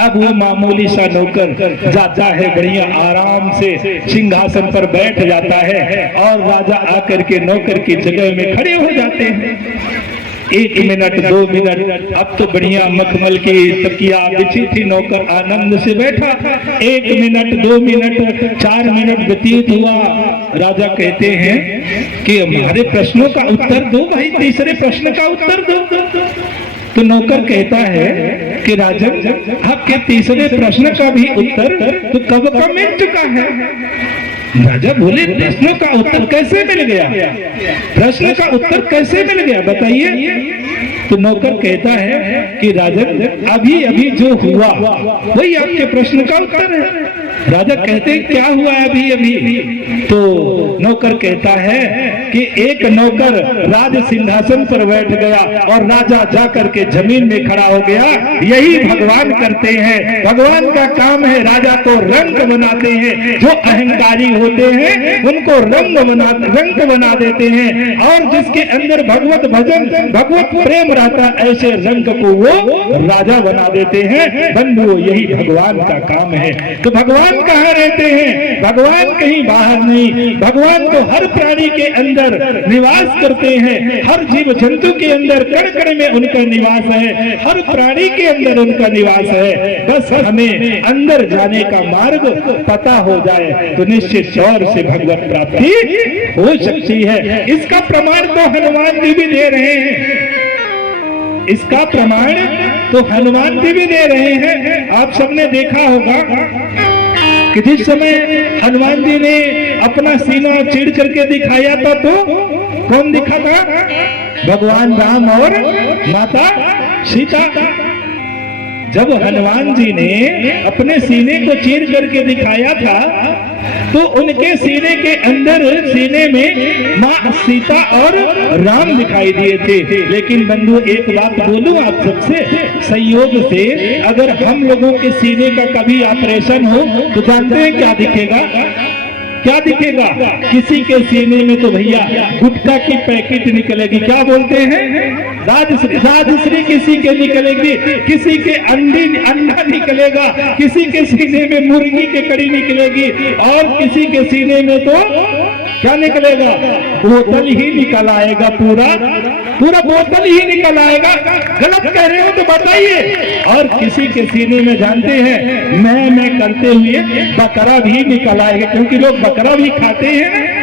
अब वो मामूली सा नौकर जाता है, बढ़िया आराम से सिंहासन पर बैठ जाता है और राजा आकर के नौकर की जगह में खड़े हो जाते हैं। 1 मिनट 2 मिनट, अब तो बढ़िया मखमल की तकिया बिछी थी, नौकर आनंद से बैठा। 1 मिनट 2 मिनट 4 मिनट व्यतीत हुआ। राजा कहते हैं कि हमारे प्रश्नों का उत्तर दो भाई, तीसरे प्रश्न का उत्तर दो। तो नौकर कहता है कि राजन, आपके तीसरे प्रश्न का भी उत्तर तो कब का मिल चुका है। राजा बोले, प्रश्नों का उत्तर कैसे मिल गया, प्रश्न का उत्तर कैसे मिल गया बताइए। तो नौकर कहता है कि राजन, अभी अभी जो हुआ वही आपके प्रश्न का उत्तर है। राजा कहते हैं क्या हुआ अभी अभी। तो नौकर कहता है कि एक नौकर राज सिंहासन पर बैठ गया और राजा जाकर के जमीन में खड़ा हो गया। यही भगवान करते हैं, भगवान का काम है राजा को रंग बनाते हैं। जो अहंकारी होते हैं उनको रंग बना देते हैं, और जिसके अंदर भगवत भजन भगवत प्रेम रहता है ऐसे रंग को वो राजा बना देते हैं। बंधुओं, यही भगवान का काम है। तो भगवान कहाँ रहते हैं? भगवान कहीं बाहर नहीं, भगवान तो हर प्राणी के अंदर निवास करते हैं, हर जीव जंतु के अंदर कण कण में उनका निवास है, हर प्राणी के अंदर उनका निवास है। बस हमें अंदर जाने का मार्ग पता हो जाए तो निश्चित तौर से भगवत प्राप्ति हो सकती है। इसका प्रमाण तो हनुमान जी भी दे रहे हैं, इसका प्रमाण तो हनुमान जी भी दे रहे हैं। आप सबने देखा होगा कि जिस समय हनुमान जी ने अपना सीना चीर करके दिखाया था तो कौन दिखा था? भगवान राम और माता सीता। जब हनुमान जी ने अपने सीने को चीर करके दिखाया था तो उनके सीने के अंदर सीने में माँ सीता और राम दिखाई दिए थे। लेकिन बंधु, एक बात बोलूं आप सबसे, संयोग से अगर हम लोगों के सीने का कभी ऑपरेशन हो तो जानते हैं क्या दिखेगा? क्या दिखेगा? किसी के सीने में तो भैया गुटखा की पैकेट निकलेगी, क्या बोलते हैं राजश्री किसी के निकलेगी, किसी के अंडा निकलेगा, किसी के सीने में मुर्गी की कड़ी निकलेगी, और किसी के सीने में तो क्या निकलेगा? बोतल ही निकल आएगा, पूरा बोतल ही निकल आएगा। गलत कह रहे हो तो बताइए। और किसी के सीने में जानते हैं मैं करते हुए बकरा भी निकल आएगा, क्योंकि लोग बकरा भी खाते हैं।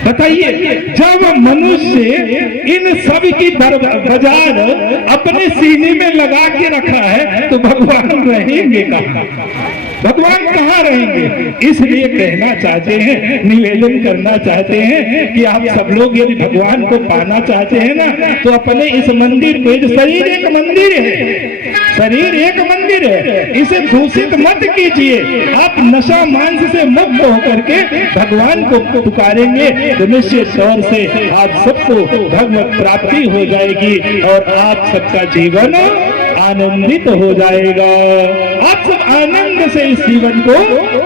बताइए, जब मनुष्य इन सब की बाजार अपने सीने में लगा के रखा है तो भगवान रहेंगे कहाँ? भगवान कहाँ रहेंगे? इसलिए कहना चाहते हैं, निवेदन करना चाहते हैं कि आप सब लोग यदि भगवान को पाना चाहते हैं ना तो अपने इस मंदिर को, शरीर एक मंदिर है, शरीर एक मंदिर है, इसे दूषित मत कीजिए। आप नशा मांस से मुक्त होकर के भगवान को पुकारेंगे तो निश्चित तौर से आप सबको भगवत प्राप्ति हो जाएगी और आप सबका जीवन आनंदित हो जाएगा। आप सब आनंद से इस जीवन को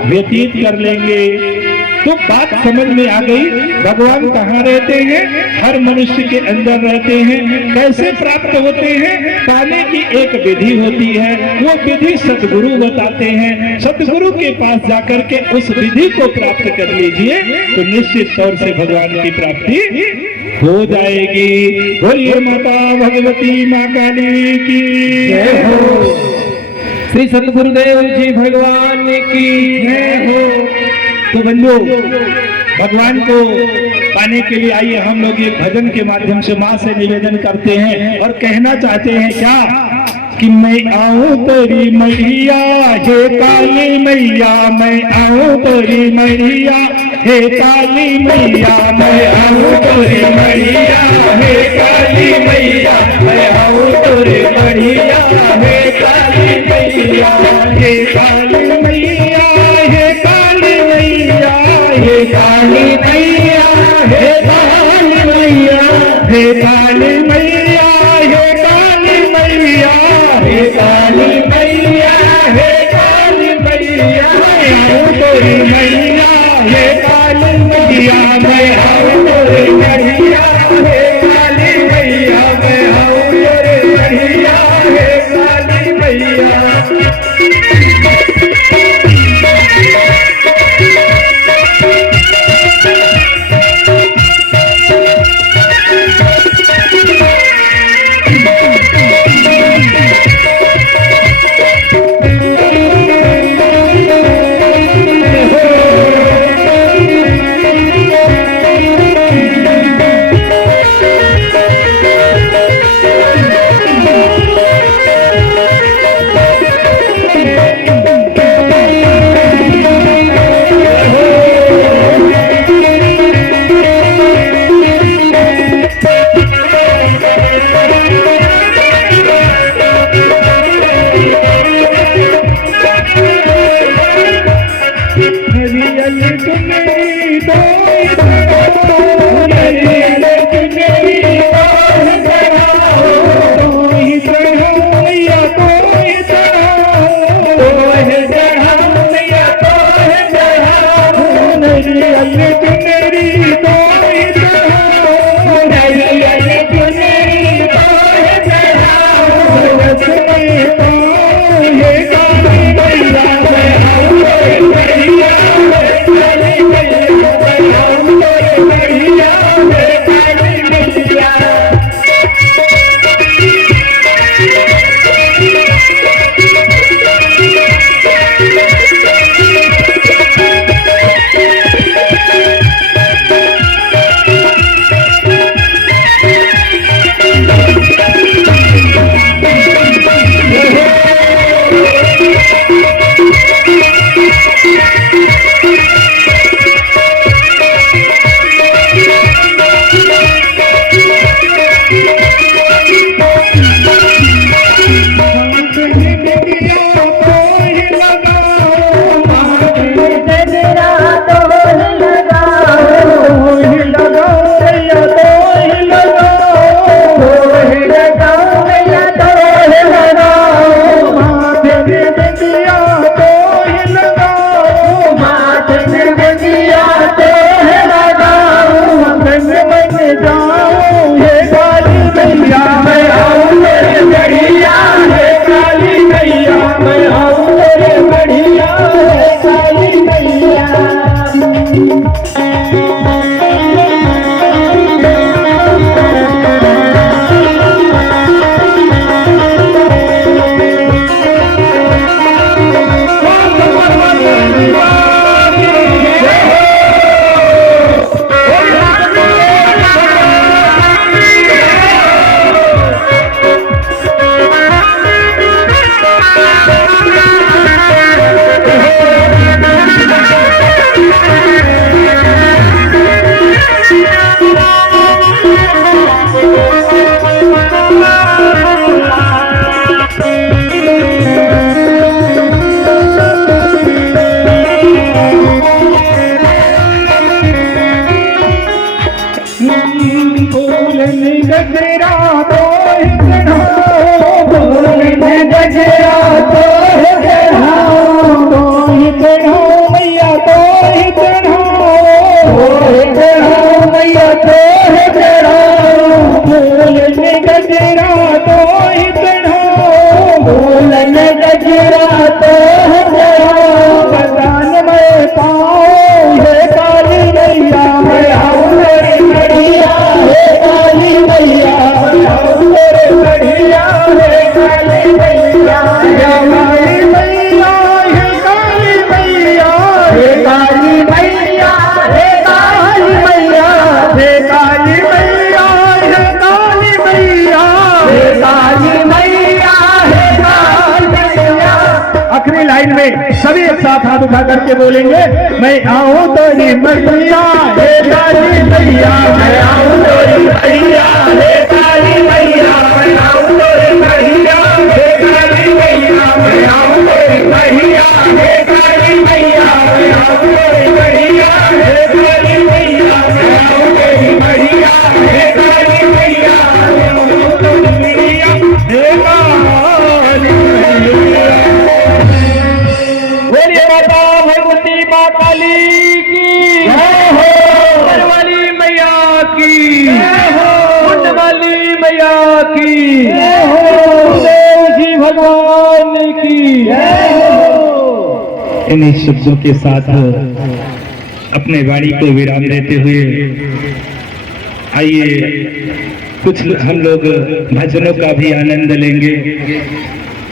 व्यतीत कर लेंगे। तो बात समझ में आ गई, भगवान कहाँ रहते हैं? हर मनुष्य के अंदर रहते हैं। कैसे प्राप्त होते हैं? पाने की एक विधि होती है, वो विधि सतगुरु बताते हैं। सतगुरु के पास जाकर के उस विधि को प्राप्त कर लीजिए तो निश्चित तौर से भगवान की प्राप्ति हो जाएगी। बोलिए माता भगवती माँ काली की जय हो, श्री सतगुरुदेव जी भगवान की जय हो। तो बंधु, भगवान को पाने के लिए आइए हम लोग एक भजन के माध्यम से माँ से निवेदन करते हैं और कहना चाहते हैं क्या कि मैं आऊं तेरी मैया हे काली मैया, मैं आऊं तेरी मैया हे काली मैया, मैं आऊं तेरी मैया हे काली मैया, मैं आऊं तेरी मैया हे काली मैया, हे काली मैया हे काली मैया, हे काली मैया हे काली मैया, हे काली मैया हे काली मैया, हे काली मैया हे काली मैया, मैं आऊं तेरी मैया हे काली मैया, मैं आऊं तेरी मैया हे काली मैया, मैं आऊं तेरी मैया हे काली मैया। काली मैया हे लाइन में सभी एक साथ हाथ उठा करके बोलेंगे, मैं आऊं तोरी मैया हे काली मैया, मैं आऊं तोरी मैया हे काली मैया, मैं आऊं तोरी मैया हे काली मैया, मैं आऊं तोरी मैया हे काली मैया, मैं आऊं तोरी मैया हे काली मैया, मैं आऊं तोरी मैया हे काली मैया, मैं आऊं तोरी मैया हे काली मैया। बोलिए माता भगवती माँ काली की जय हो, वाली मैया की जय हो, कुंड वाली मैया की जय हो, देव जी भगवान की जय हो। इन्हीं शब्दों के साथ अपने वाणी को विराम देते हुए आइए कुछ हम लोग भजनों का भी आनंद लेंगे।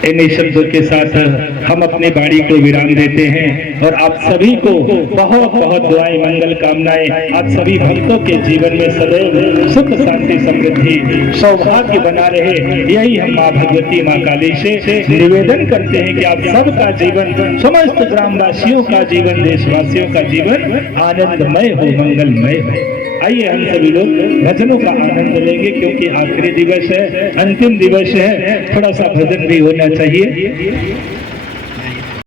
इन्हीं शब्दों के साथ हम अपने वाणी को विराम देते हैं और आप सभी को बहुत बहुत दुआएं, मंगल कामनाएं आप सभी भक्तों के जीवन में सदैव सुख शांति समृद्धि सौभाग्य बना रहे, यही हम माँ भगवती माँ काली से निवेदन करते हैं कि आप सबका जीवन, समस्त ग्रामवासियों का जीवन, देशवासियों का जीवन आनंदमय हो, मंगलमय हो। आइए हम सभी लोग भजनों का आनंद लेंगे क्योंकि आखिरी दिवस है, अंतिम दिवस है, थोड़ा सा भजन भी होना चाहिए।